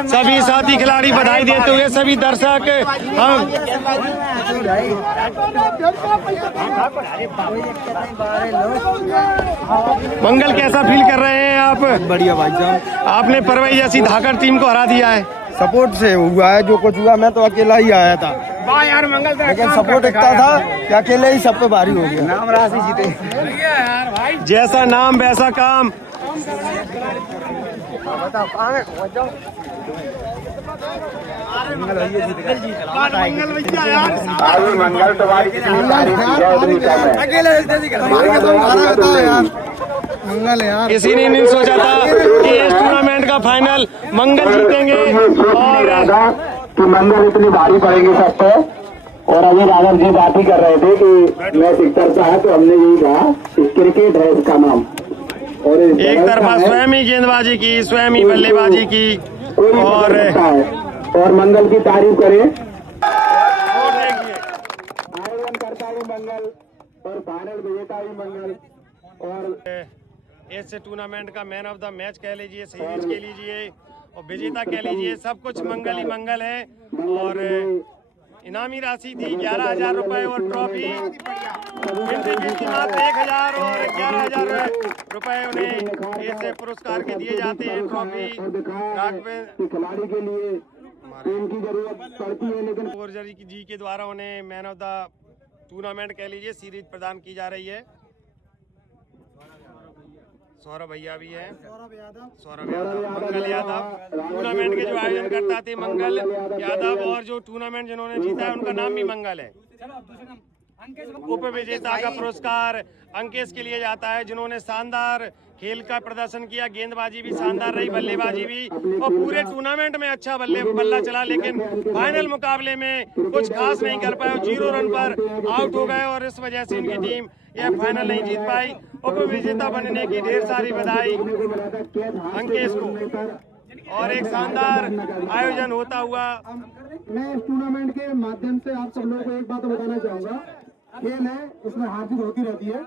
सभी साथी खिलाड़ी बधाई देते हुए सभी दर्शक हम मंगल कैसा फील कर रहे हैं आप? बढ़िया भाई साहब, आपने परवई जैसी धाकड़ टीम को हरा दिया है। सपोर्ट से हुआ है जो कुछ हुआ, मैं तो अकेला ही आया था लेकिन सपोर्ट इतना था कि अकेले ही सब पे भारी हो गया। नाम राशि जीते, जैसा नाम वैसा काम। मंगल तुम्हारी मंगल यार, किसी ने नहीं सोचा था कि इस टूर्नामेंट का फाइनल मंगल जीतेंगे और कि मंगल इतनी भारी पड़ेगी सब पे। और अभी राघव जी बात ही कर रहे थे कि मैच एक तरफा है, तो हमने यही कहा क्रिकेट है इसका नाम। और एक तरफा स्वयं ही गेंदबाजी की, स्वयं ही बल्लेबाजी की और मंगल की तारीफ करें। आयोजन करता भी मंगल और फाइनल विजेता भी मंगल और इस टूर्नामेंट का मैन ऑफ द मैच कह लीजिए, सीरीज कह लीजिए और विजेता कह लीजिए, सब कुछ मंगल ही मंगल है। और इनामी राशि थी 11,000 रुपए और ट्रॉफी एंट्री फीस की मात्र 1,000 और 11,000 रुपए उन्हें ऐसे पुरस्कार के दिए जाते हैं। ट्रॉफी खिलाड़ी के लिए की जरूरत पड़ती है, लेकिन गोरजरी जी के द्वारा उन्हें मैन ऑफ द टूर्नामेंट कह लीजिए सीरीज प्रदान की जा रही है। सौरभ भैया भी है, सौरभ यादव, मंगल यादव टूर्नामेंट के जो आयोजन करता थे, मंगल यादव, और जो टूर्नामेंट जिन्होंने जीता है उनका नाम भी मंगल है। उप विजेता का पुरस्कार अंकेश के लिए जाता है, जिन्होंने शानदार खेल का प्रदर्शन किया। गेंदबाजी भी शानदार रही, बल्लेबाजी भी, और पूरे टूर्नामेंट में अच्छा बल्ला चला, लेकिन फाइनल मुकाबले में कुछ खास नहीं कर पाए। 0 रन पर आउट हो गए और इस वजह से इनकी टीम यह फाइनल नहीं जीत पाई। उप विजेता बनने की ढेर सारी बधाई अंकेश को, और एक शानदार आयोजन होता हुआ। मैं इस टूर्नामेंट के माध्यम से आप सब लोगों को एक बात बताना चाहूंगा, खेल है, इसमें हार जीत होती रहती है।